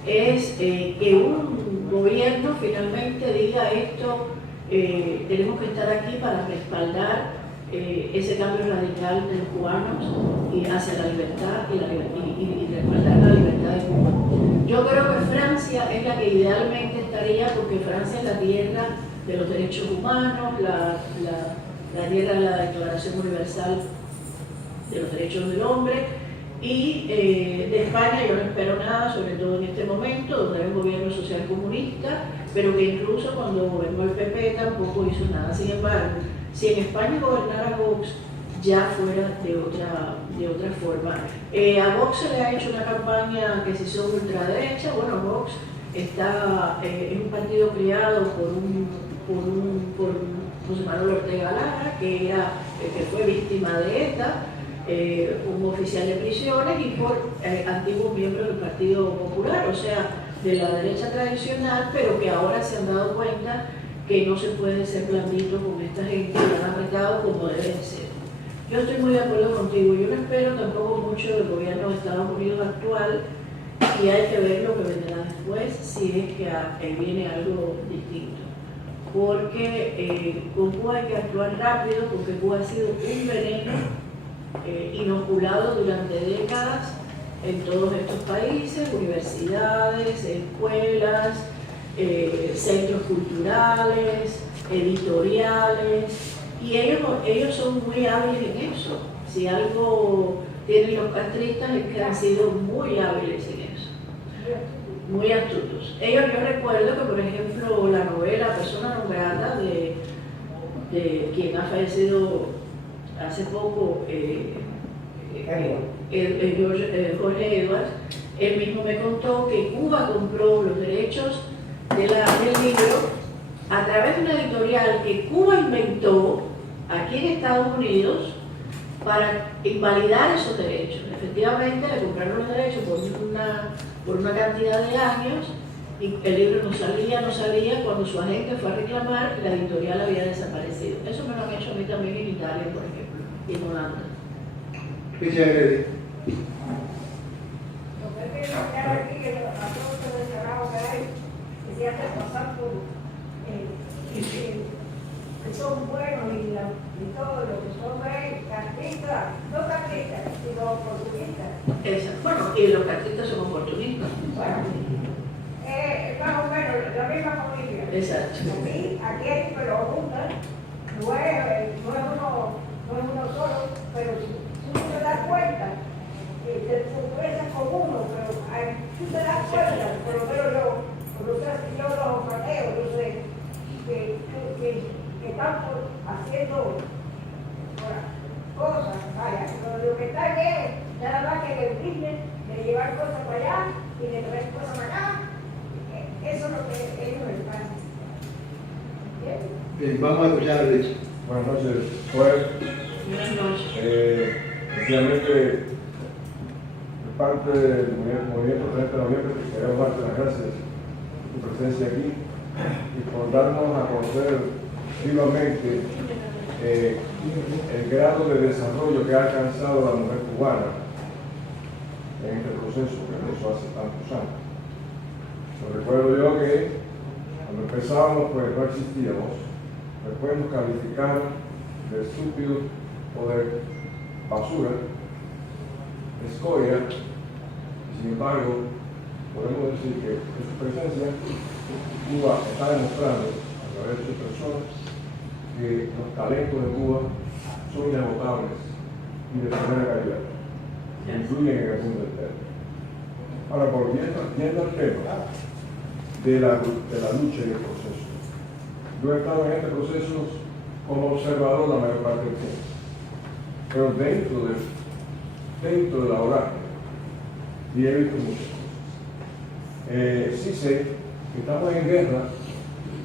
es que un gobierno finalmente diga esto, tenemos que estar aquí para respaldar ese cambio radical de los cubanos y hacia la libertad y respaldar la libertad de Cuba. Yo creo que Francia es la que idealmente estaría, porque Francia es la tierra de los derechos humanos, la tierra de la Declaración Universal de los Derechos del Hombre, y de España yo no espero nada, sobre todo en este momento, donde hay un gobierno social comunista, pero que incluso cuando gobernó el PP tampoco hizo nada. Sin embargo, si en España gobernara Vox, ya fuera de otra forma. A Vox se le ha hecho una campaña que se hizo ultraderecha. Bueno, Vox está, es un partido creado por José Manuel Ortega Lara, que fue víctima de ETA, un oficial de prisiones, y por antiguos miembros del Partido Popular, o sea, de la derecha tradicional, pero que ahora se han dado cuenta que no se puede ser blandito con esta gente, y han apretado como debe de ser. Yo estoy muy de acuerdo contigo, yo no espero tampoco mucho del gobierno de Estados Unidos actual, y hay que ver lo que vendrá después, si es que viene algo distinto. Porque con Cuba hay que actuar rápido, porque Cuba ha sido un veneno inoculado durante décadas en todos estos países, universidades, escuelas, centros culturales, editoriales, y ellos son muy hábiles en eso. Si algo tienen los castristas es que han sido muy hábiles en eso, muy astutos. Yo recuerdo que, por ejemplo, la novela Persona non grata de quien ha fallecido hace poco, Jorge Edwards, él mismo me contó que Cuba compró los derechos del libro a través de una editorial que Cuba inventó aquí en Estados Unidos para invalidar esos derechos. Efectivamente, le compraron los derechos por una cantidad de años, y el libro no salía. Cuando su agente fue a reclamar, la editorial había desaparecido. Eso me lo han hecho a mí también en Italia, por ejemplo, y en Holanda. Lo que hay que notar aquí es que a todos los descargados que hay, que se hacen pasar por que son buenos y todo lo que son castristas, no castristas, sino oportunistas. Bueno, y los castristas son oportunistas. Bueno, más o menos la misma familia. Exacto. Aquí hay, pero juntas, no es uno solo, pero si tú te das cuenta, te expresas con uno, pero tú te das cuenta, por lo menos yo los mateo, yo sé que están haciendo cosas, vaya, lo que están es nada más que el business de llevar cosas para allá y de traer cosas para acá. Eso es lo que ellos están. Bien, vamos a escuchar a Richard. Buenas noches, juez. Buenas noches. Sencillamente, de parte del movimiento 30 de noviembre, queremos darte las gracias por tu presencia aquí y por darnos a conocer vivamente el grado de desarrollo que ha alcanzado la mujer cubana en este proceso que empezó hace tantos años. Recuerdo yo que cuando empezábamos, pues no existíamos. Después nos calificaron de estúpidos o de basura, de escoria, y sin embargo, podemos decir que en su presencia, Cuba está demostrando a través de sus personas que los talentos de Cuba son inagotables y de primera calidad, que influyen en el mundo entero. Ahora, volviendo al tema de la lucha y el proceso. Yo he estado en este proceso como observador la mayor parte del tiempo. Pero dentro de la vorágine, y he visto muchas cosas. Sí sé que estamos en guerra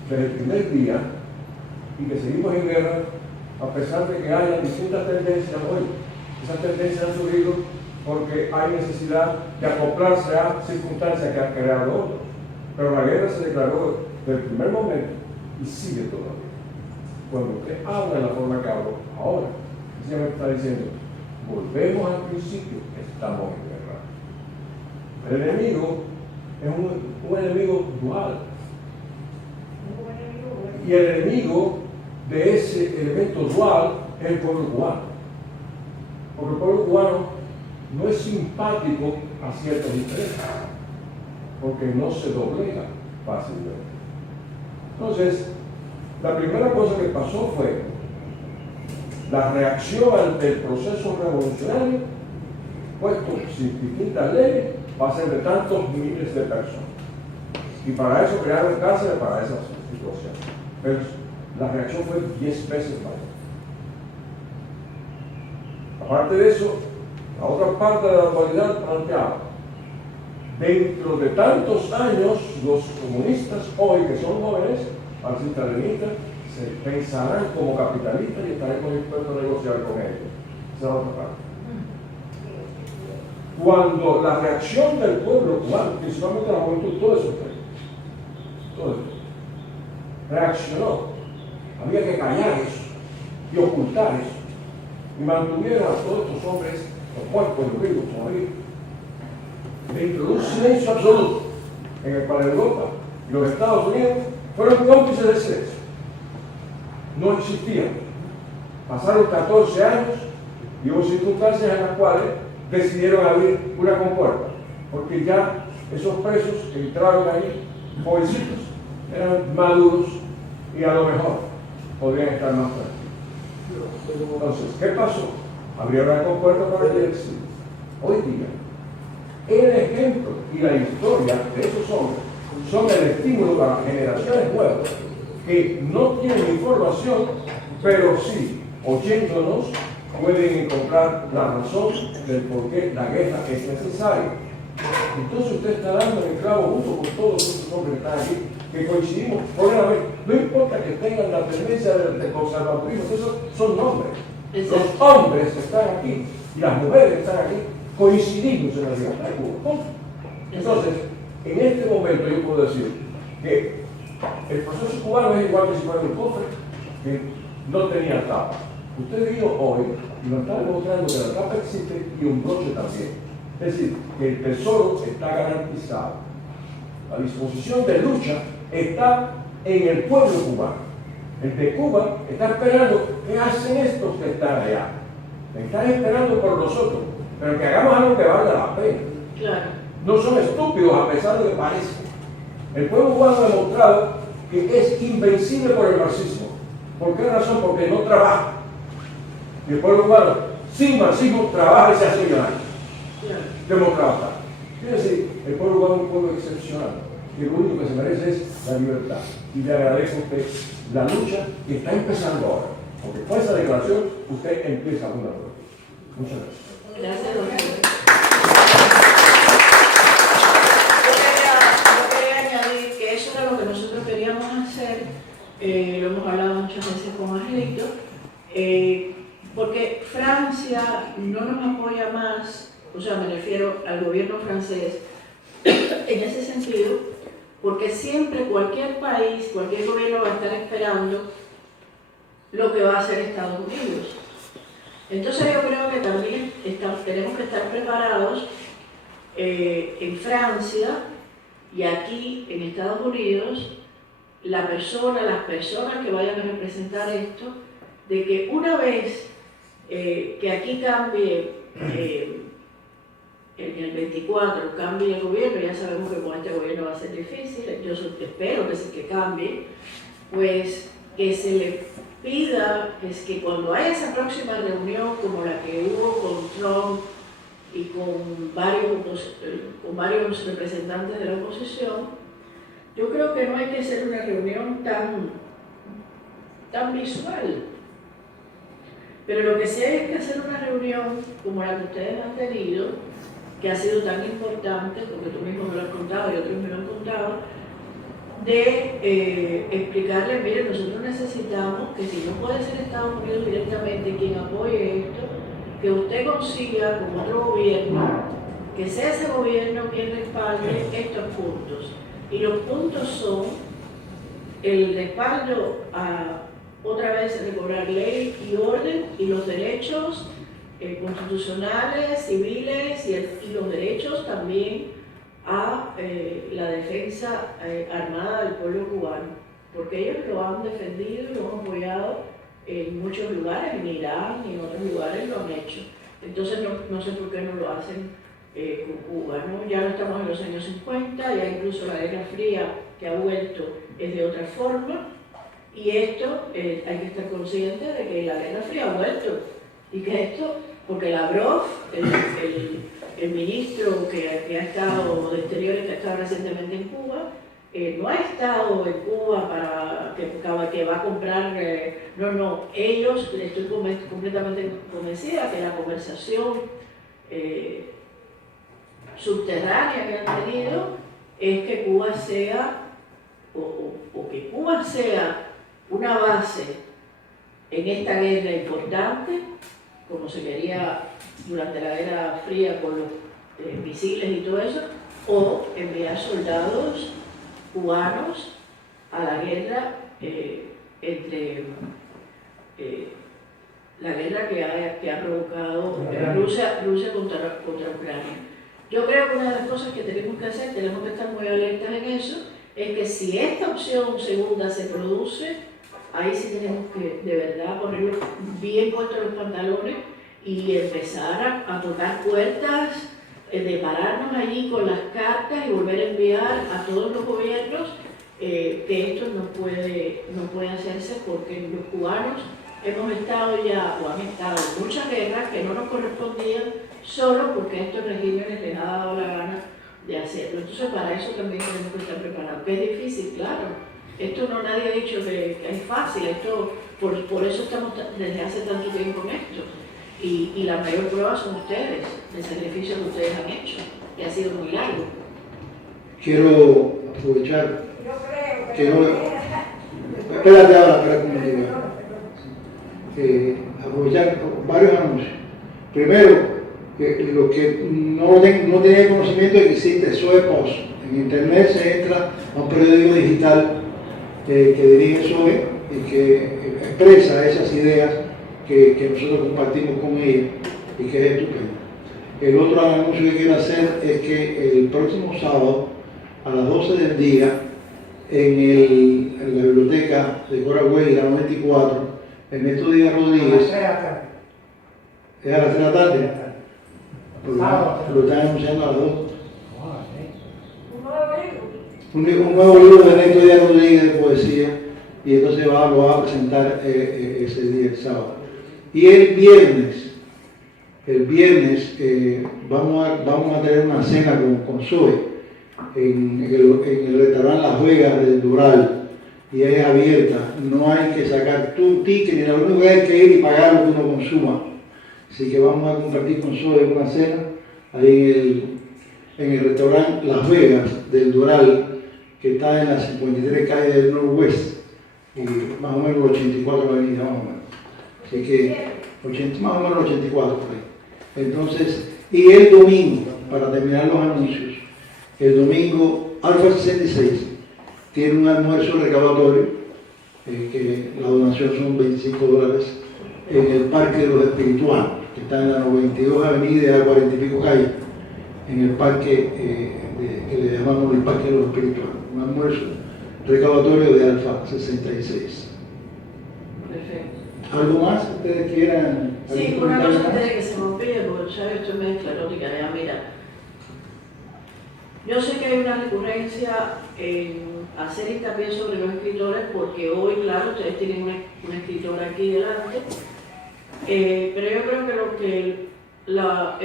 desde el primer día y que seguimos en guerra a pesar de que haya distintas tendencias hoy. Esas tendencias han surgido porque hay necesidad de acoplarse a circunstancias que han creado otras. Pero la guerra se declaró desde el primer momento y sigue todavía. Cuando usted habla de la forma que hablo ahora, sencillamente está diciendo, volvemos al principio, estamos en guerra. El enemigo es un enemigo dual. Y el enemigo de ese elemento dual es el pueblo cubano. Porque el pueblo cubano no es simpático a ciertos intereses, porque no se doblega fácilmente. Entonces, la primera cosa que pasó fue la reacción ante el proceso revolucionario, puesto sin distintas leyes, va a ser de tantos miles de personas. Y para eso crearon cárceles para esas situaciones. Pero la reacción fue 10 veces mayor. Aparte de eso, la otra parte de la actualidad planteaba, dentro de tantos años, los comunistas hoy que son jóvenes, marxistas-leninistas, se pensarán como capitalistas y estaremos dispuestos a negociar con ellos. Esa es la otra parte. Cuando la reacción del pueblo cubano, principalmente la juventud, todo eso, reaccionó, había que callar eso y ocultar eso, y mantuvieron a todos estos hombres, los muertos, los vivos, todavía, dentro de un silencio absoluto, en el cual Europa y los Estados Unidos fueron cómplices del silencio. No existían. Pasaron 14 años y hubo circunstancias en las cuales decidieron abrir una compuerta, porque ya esos presos que entraron ahí, jovencitos, eran maduros y a lo mejor podrían estar más tranquilos. Entonces, ¿qué pasó? Abrieron la compuerta para el exilio. Hoy día, el ejemplo y la historia de esos hombres son el estímulo para generaciones nuevas que no tienen información, pero sí, oyéndonos, pueden encontrar la razón del por qué la guerra es necesaria. Entonces usted está dando el clavo junto con todos esos hombres que están aquí, que coincidimos plenamente. No importa que tengan la tendencia del conservadurismo, esos son nombres. Los hombres que están aquí y las mujeres que están aquí coincidimos en la libertad de Cuba. Entonces, en este momento yo puedo decir que el proceso cubano es igual que si fuera un cofre que no tenía tapa. Usted vino hoy y nos está demostrando que la tapa existe y un broche también. Es decir, que el tesoro está garantizado. La disposición de lucha está en el pueblo cubano. El de Cuba está esperando que hacen estos que están allá. Están esperando por nosotros, pero que hagamos algo que valga la pena. Claro. No son estúpidos a pesar de que parecen. El pueblo cubano ha demostrado que es invencible por el marxismo. ¿Por qué razón? Porque no trabaja. Y el pueblo cubano, sin marxismo, trabaja y se hace millonario. Demostrado está. Quiere decir, el pueblo cubano es un pueblo excepcional, que lo único que se merece es la libertad. Y le agradezco a usted la lucha que está empezando ahora. Porque con esa declaración usted empieza una nueva. Muchas gracias. Gracias, doctor. Yo quería añadir que eso era lo que nosotros queríamos hacer, lo hemos hablado muchas veces con Angelito, porque Francia no nos apoya más, o sea, me refiero al gobierno francés, en ese sentido, porque siempre cualquier país, cualquier gobierno va a estar esperando lo que va a hacer Estados Unidos. Entonces yo creo que también tenemos que estar preparados en Francia y aquí en Estados Unidos, las personas que vayan a representar esto, de que una vez que aquí cambie, en el 24 cambie el gobierno, ya sabemos que con este gobierno va a ser difícil, yo espero que cambie, pues que se le pida que cuando haya esa próxima reunión como la que hubo con Trump y con varios representantes de la oposición, yo creo que no hay que hacer una reunión tan tan visual. Pero lo que sí hay es que hacer una reunión como la que ustedes han tenido, que ha sido tan importante, porque tú mismo me lo has contado y otros me lo han contado, de explicarle, mire, nosotros necesitamos que si no puede ser Estados Unidos directamente quien apoye esto, que usted consiga con otro gobierno, que sea ese gobierno quien respalde estos puntos. Y los puntos son el respaldo a, otra vez, recobrar ley y orden y los derechos constitucionales, civiles y los derechos también a la defensa armada del pueblo cubano, porque ellos lo han defendido y lo han apoyado en muchos lugares, en Irán y en otros lugares lo han hecho. Entonces no sé por qué no lo hacen con Cuba, ¿no? Ya no estamos en los años 50, ya incluso la Guerra Fría que ha vuelto es de otra forma, y esto hay que estar consciente de que la Guerra Fría ha vuelto, y que esto, porque Lavrov, el ministro que ha estado de Exteriores, que ha estado recientemente en Cuba, no ha estado en Cuba para que va a comprar, no, ellos, estoy completamente convencida que la conversación subterránea que han tenido es que Cuba sea, o que Cuba sea una base en esta guerra importante, como se quería durante la Guerra Fría con los misiles y todo eso, o enviar soldados cubanos a la guerra la guerra que ha provocado Rusia contra Ucrania. Yo creo que una de las cosas que tenemos que hacer, tenemos que estar muy alertas en eso, es que si esta opción segunda se produce, ahí sí tenemos que de verdad ponerlo bien puestos los pantalones y empezar a tocar puertas, de pararnos allí con las cartas y volver a enviar a todos los gobiernos que esto no puede hacerse, porque los cubanos hemos estado ya, o han estado en muchas guerras que no nos correspondían solo porque a estos regímenes les ha dado la gana de hacerlo. Entonces para eso también tenemos que estar preparados, que es difícil, claro. Esto no nadie ha dicho que es fácil, esto por eso estamos desde hace tanto tiempo en esto. Y la mayor prueba son ustedes, el sacrificio que ustedes han hecho, que ha sido muy largo. Quiero aprovechar. Yo creo que Espérate ahora, espera un momento. Aprovechar varios anuncios. Primero, los que no tenían conocimiento de que existe SOE Post. En internet se entra a un periódico digital que dirige SOE y que expresa esas ideas que nosotros compartimos con ella y que es estupendo. El otro anuncio que quiero hacer es que el próximo sábado a las 12 del día en la biblioteca de Coragüey, la 94, Ernesto Díaz Rodríguez, es a las 3 de la tarde, lo están anunciando a las 2. Un nuevo libro de Ernesto Díaz Rodríguez de poesía, y entonces lo va a presentar ese día, el sábado. Y el viernes vamos a tener una cena con Zoe en el restaurante Las Vegas del Doral, y es abierta, no hay que sacar tu ticket, ni lo único que hay que ir y pagar lo que uno consuma. Así que vamos a compartir con Zoe una cena ahí en el restaurante Las Vegas del Doral, que está en la 53 calle del Northwest, y más o menos 84 avenida, más o menos. Así que más o menos 84 por ahí. Entonces, y el domingo, para terminar los anuncios, el domingo Alfa 66 tiene un almuerzo recaudatorio, que la donación son $25, en el Parque de los Espirituanos, que está en la 92 avenida y a 40 y pico calle, en el parque que le llamamos el Parque de los Espirituanos. Un almuerzo recaudatorio de Alfa 66. Perfecto. ¿Algo más que ustedes quieran? Sí, una cosa antes de que se me olvide, porque ya estoy medio esclerótica, ya mira. Yo sé que hay una recurrencia en hacer hincapié sobre los escritores, porque hoy, claro, ustedes tienen una escritora aquí delante, pero yo creo que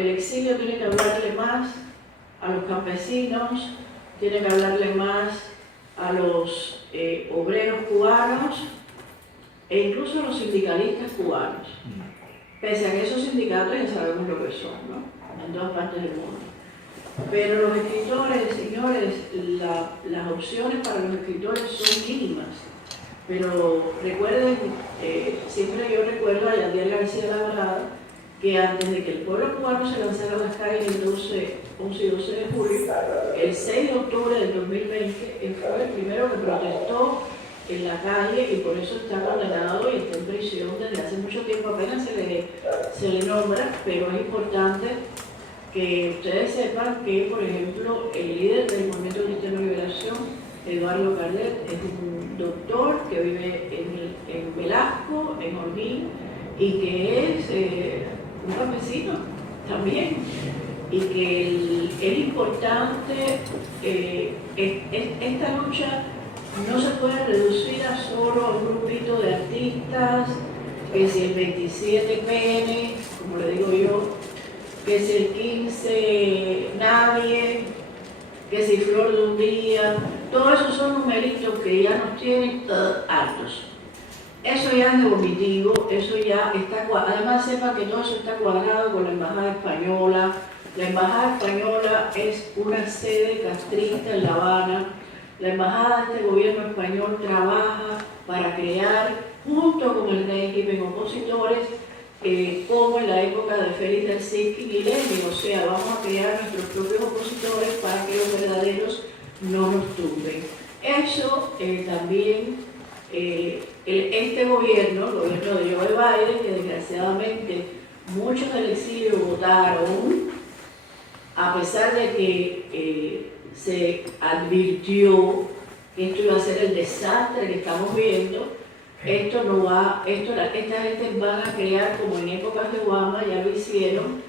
el exilio tiene que hablarle más a los campesinos, tiene que hablarle más a los obreros cubanos, e incluso los sindicalistas cubanos, pese a que esos sindicatos ya sabemos lo que son, ¿no? En todas partes del mundo. Pero los escritores, señores, las opciones para los escritores son mínimas. Pero recuerden, siempre yo recuerdo a Yandier García Labrada, que antes de que el pueblo cubano se lanzara a las calles el 11 y 12 de julio, el 6 de octubre del 2020, él fue el primero que protestó en la calle y por eso está condenado y está en prisión desde hace mucho tiempo, apenas se le nombra, pero es importante que ustedes sepan que, por ejemplo, el líder del Movimiento Cristiano de Liberación, Eduardo Cardet, es un doctor que vive en Velasco, en Holguín, y que es un campesino también, y que es importante, esta lucha no se puede reducir a solo a un grupito de artistas, que si el 27 PN, como le digo yo, que si el 15 nadie, que si flor de un día, todos esos son numeritos que ya nos tienen hartos. Eso ya es vomitivo, eso ya está cuadrado. Además sepan que todo eso está cuadrado con la Embajada Española. La Embajada Española es una sede castrista en La Habana. La Embajada de este gobierno español trabaja para crear, junto con el régimen, opositores, como en la época de Félix del Cid y Lenin, o sea, vamos a crear nuestros propios opositores para que los verdaderos no nos tumben. Eso también, este gobierno, el gobierno de Joe Biden, que desgraciadamente muchos del exilio votaron, a pesar de que se advirtió que esto iba a ser el desastre que estamos viendo. Esta gente van a crear, como en épocas de Obama, ya lo hicieron,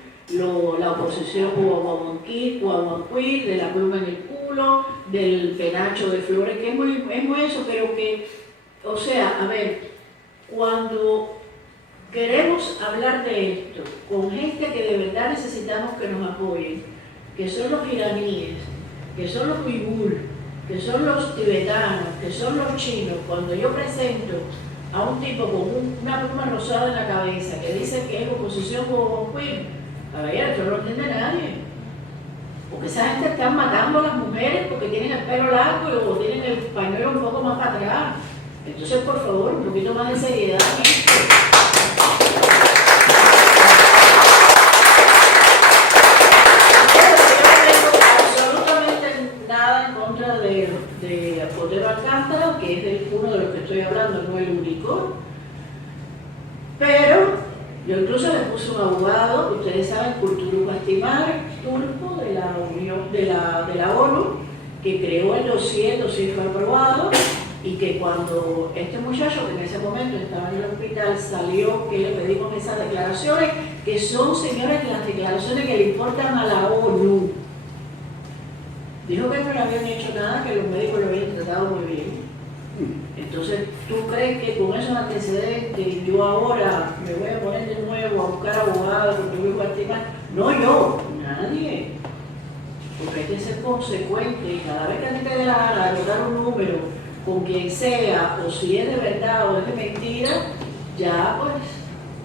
la oposición guaguanquil, de la pluma en el culo, del penacho de flores, que es muy eso, pero que, o sea, a ver, cuando queremos hablar de esto con gente que de verdad necesitamos que nos apoyen, que son los iraníes, que son los uigures, que son los tibetanos, que son los chinos, cuando yo presento a un tipo con una pluma rosada en la cabeza que dice que es oposición guaguanquil, a ver, esto no lo entiende nadie. Porque esa gente está matando a las mujeres porque tienen el pelo largo o tienen el pañuelo un poco más para atrás. Entonces, por favor, un poquito más de seriedad. De Otero Alcántara, que es uno de los que estoy hablando, no el único, pero yo incluso le puse un abogado, ustedes saben, Kurtuluş Bastimar, turco de la Unión de la ONU, que creó el dossier fue aprobado, y que cuando este muchacho, que en ese momento estaba en el hospital, salió, que le pedimos esas declaraciones, que son, señores, las declaraciones que le importan a la ONU. Dijo que no le habían hecho nada, que los médicos lo habían tratado muy bien. Entonces, ¿tú crees que con esos antecedentes yo ahora me voy a poner de nuevo a buscar abogados porque voy a participar? No yo, nadie. Porque hay que ser consecuente y cada vez que a ti te dé la gana de votar un número con quien sea, o si es de verdad o es de mentira, ya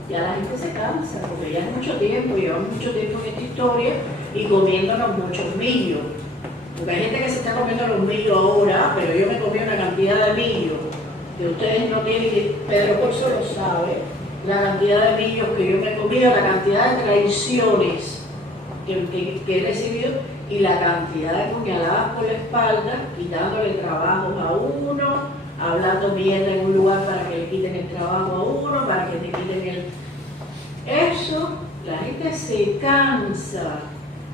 la gente se cansa, porque ya es mucho tiempo, llevamos mucho tiempo en esta historia y comiéndonos muchos millos. Porque hay gente que se está comiendo los millos ahora, pero yo me comí una cantidad de millos que ustedes no tienen, Pedro Corso lo sabe, la cantidad de millos que yo me he comido, la cantidad de traiciones que he recibido y la cantidad de puñaladas por la espalda, quitándole trabajos a uno, hablando mierda en un lugar para que le quiten el trabajo a uno, para que te quiten el... Eso, la gente se cansa.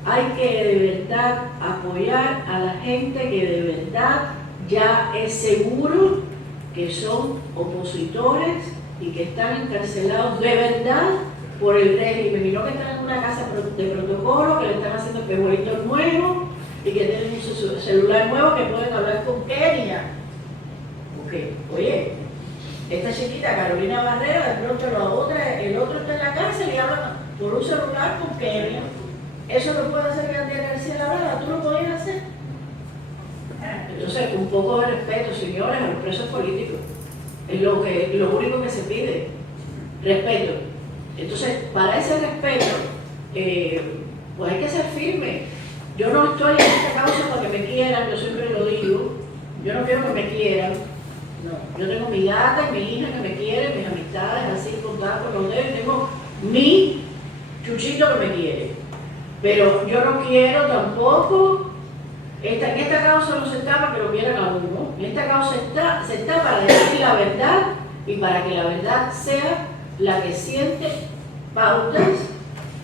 Hay que de verdad apoyar a la gente que de verdad ya es seguro que son opositores y que están encarcelados de verdad por el régimen y no que están en una casa de protocolo, que le están haciendo pejuelitos nuevos y que tienen un celular nuevo que pueden hablar con Kenia. Porque, oye, esta chiquita Carolina Barrera, de pronto el otro está en la cárcel y habla por un celular con Kenia. Eso lo puede hacer Yandier García Labrada, ¿tú lo podías hacer? Entonces, un poco de respeto, señores, a los presos políticos. Es lo único que se pide, respeto. Entonces, para ese respeto, pues hay que ser firme. Yo no estoy en esta causa para que me quieran, yo siempre lo digo. Yo no quiero que me quieran. No. Yo tengo mi gata y mi hija que me quieren, mis amistades, así contadas con los dedos. Tengo mi chuchito que me quiere. Pero yo no quiero tampoco. En esta causa no se está para que lo quieran a uno. En esta causa se está para decir la verdad y para que la verdad sea la que siente pautas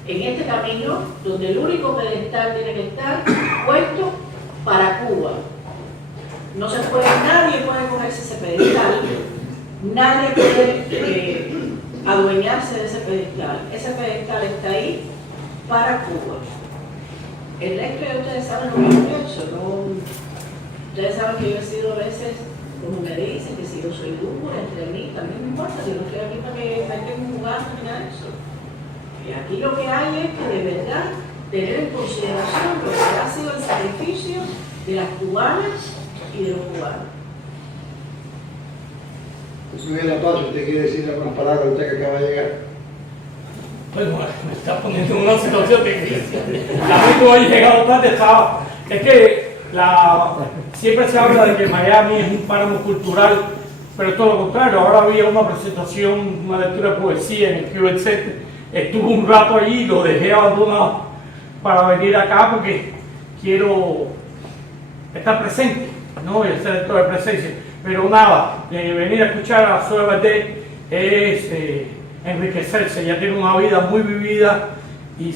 en este camino donde el único pedestal tiene que estar puesto para Cuba. No se puede, nadie puede cogerse ese pedestal, nadie puede adueñarse de ese pedestal. Ese pedestal está ahí para Cuba. El resto de ustedes saben lo que yo pienso, ¿no? Ustedes saben que yo he sido a veces, como me dicen, que si yo soy dura entre mí, también me importa, si no estoy aquí para que me estén jugando ni nada de eso. Y aquí lo que hay es que de verdad tener en consideración lo que ha sido el sacrificio de las cubanas y de los cubanos. Miguel Apache, ¿usted quiere decir algunas palabras a usted que acaba de llegar? Bueno, me está poniendo en una situación difícil. También como he llegado tarde, estaba. Es que siempre se habla de que Miami es un páramo cultural, pero es todo lo contrario. Ahora había una presentación, una lectura de poesía en el Cuban Center. Estuve un rato allí y lo dejé abandonado para venir acá porque quiero estar presente, ¿no? Y hacer acto de presencia. Pero nada, venir a escuchar a Zoe Valdés es enriquecerse. Ella tiene una vida muy vivida y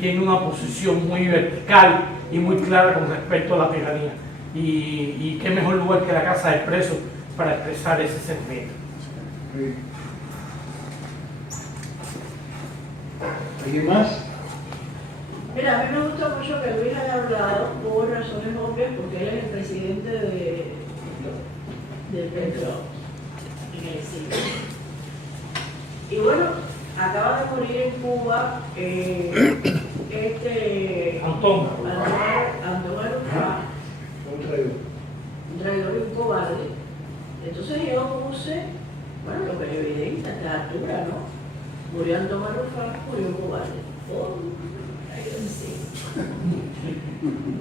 tiene una posición muy vertical y muy clara con respecto a la tiranía. Y qué mejor lugar que la Casa del Preso para expresar ese sentimiento. ¿Alguien más? Mira, a mí me gusta mucho que Luis haya hablado por razones obvias, porque él es el presidente del Petro en el siglo. Y bueno, acaba de morir en Cuba Antón Arufat, un traidor y un cobarde. Entonces yo puse, bueno, lo que es evidente a esta altura, ¿no? Murió Antón Arufat, murió un cobarde.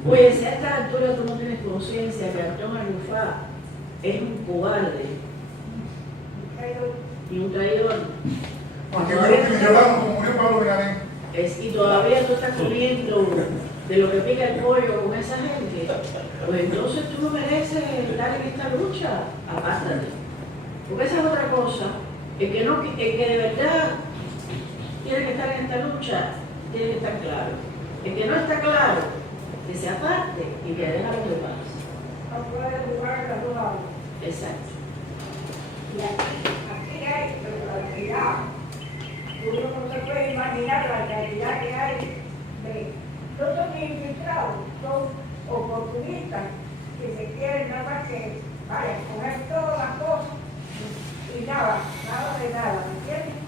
Pues a esta altura tú no tienes conciencia que Antón Arufat es un cobarde y un traidor. Porque murió llorando como murió Pablo Milanés. Y todavía tú estás comiendo de lo que pica el pollo con esa gente. Pues entonces tú no mereces estar en esta lucha. Apártate. Porque esa es otra cosa. El que de verdad tiene que estar en esta lucha, tiene que estar claro. El que no está claro, que se aparte y que deje a los demás. No puede jugar a los lados. Exacto. Y aquí hay la realidad. Uno no se puede imaginar la realidad que hay de no son ni infiltrados, son oportunistas que se quieren nada más que, vaya, coger todas las cosas y nada de nada, ¿me entiendes?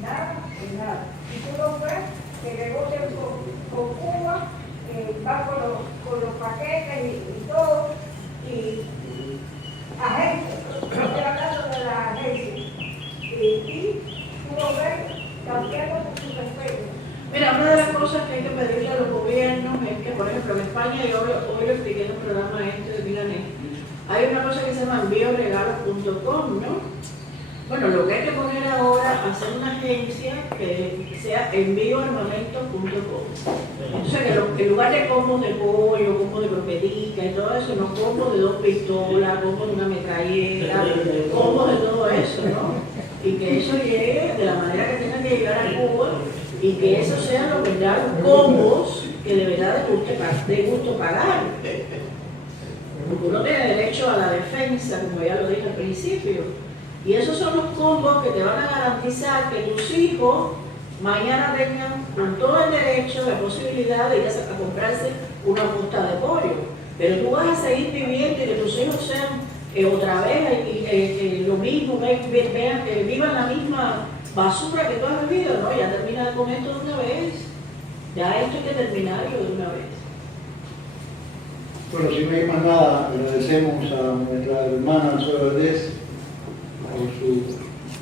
Nada de nada. Y tú lo ves que negocian con Cuba, van con los paquetes y todo, y agentes, estoy hablando de la agencia, y tú lo ves cambiando su respeto. Mira, una de las cosas que hay que pedirle a los gobiernos es que, por ejemplo, en España, y hoy lo expliqué en el programa de Milanés, hay una cosa que se llama envioregalos.com, ¿no? Bueno, lo que hay que poner ahora es hacer una agencia que sea envioarmamentos.com. Entonces, en lugar de combos de pollo, combos de croquetica y todo eso, no combos de 2 pistolas, combos de una metralleta, combos de todo eso, ¿no? Y que eso llegue de la manera que tenga que llegar a Cuba y que eso sean los verdaderos combos que de verdad de gusto pagar. Porque uno tiene derecho a la defensa, como ya lo dije al principio. Y esos son los combos que te van a garantizar que tus hijos mañana tengan con todo el derecho, la posibilidad de ir a comprarse una punta de pollo. Pero tú vas a seguir viviendo y que tus hijos sean otra vez lo mismo, vean que vivan la misma basura que tú has vivido, ¿no? Ya termina con esto de una vez. Ya esto hay que terminarlo de una vez. Bueno, si no hay más nada, agradecemos a nuestra hermana Zoe Valdés por su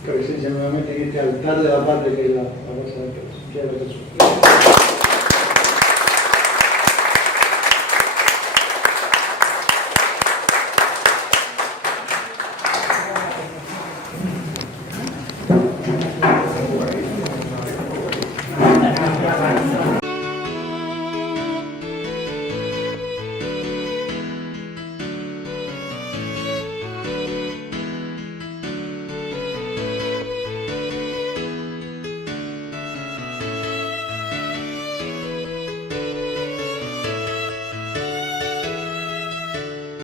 presencia nuevamente en este altar de la patria que es la Plaza de Toros.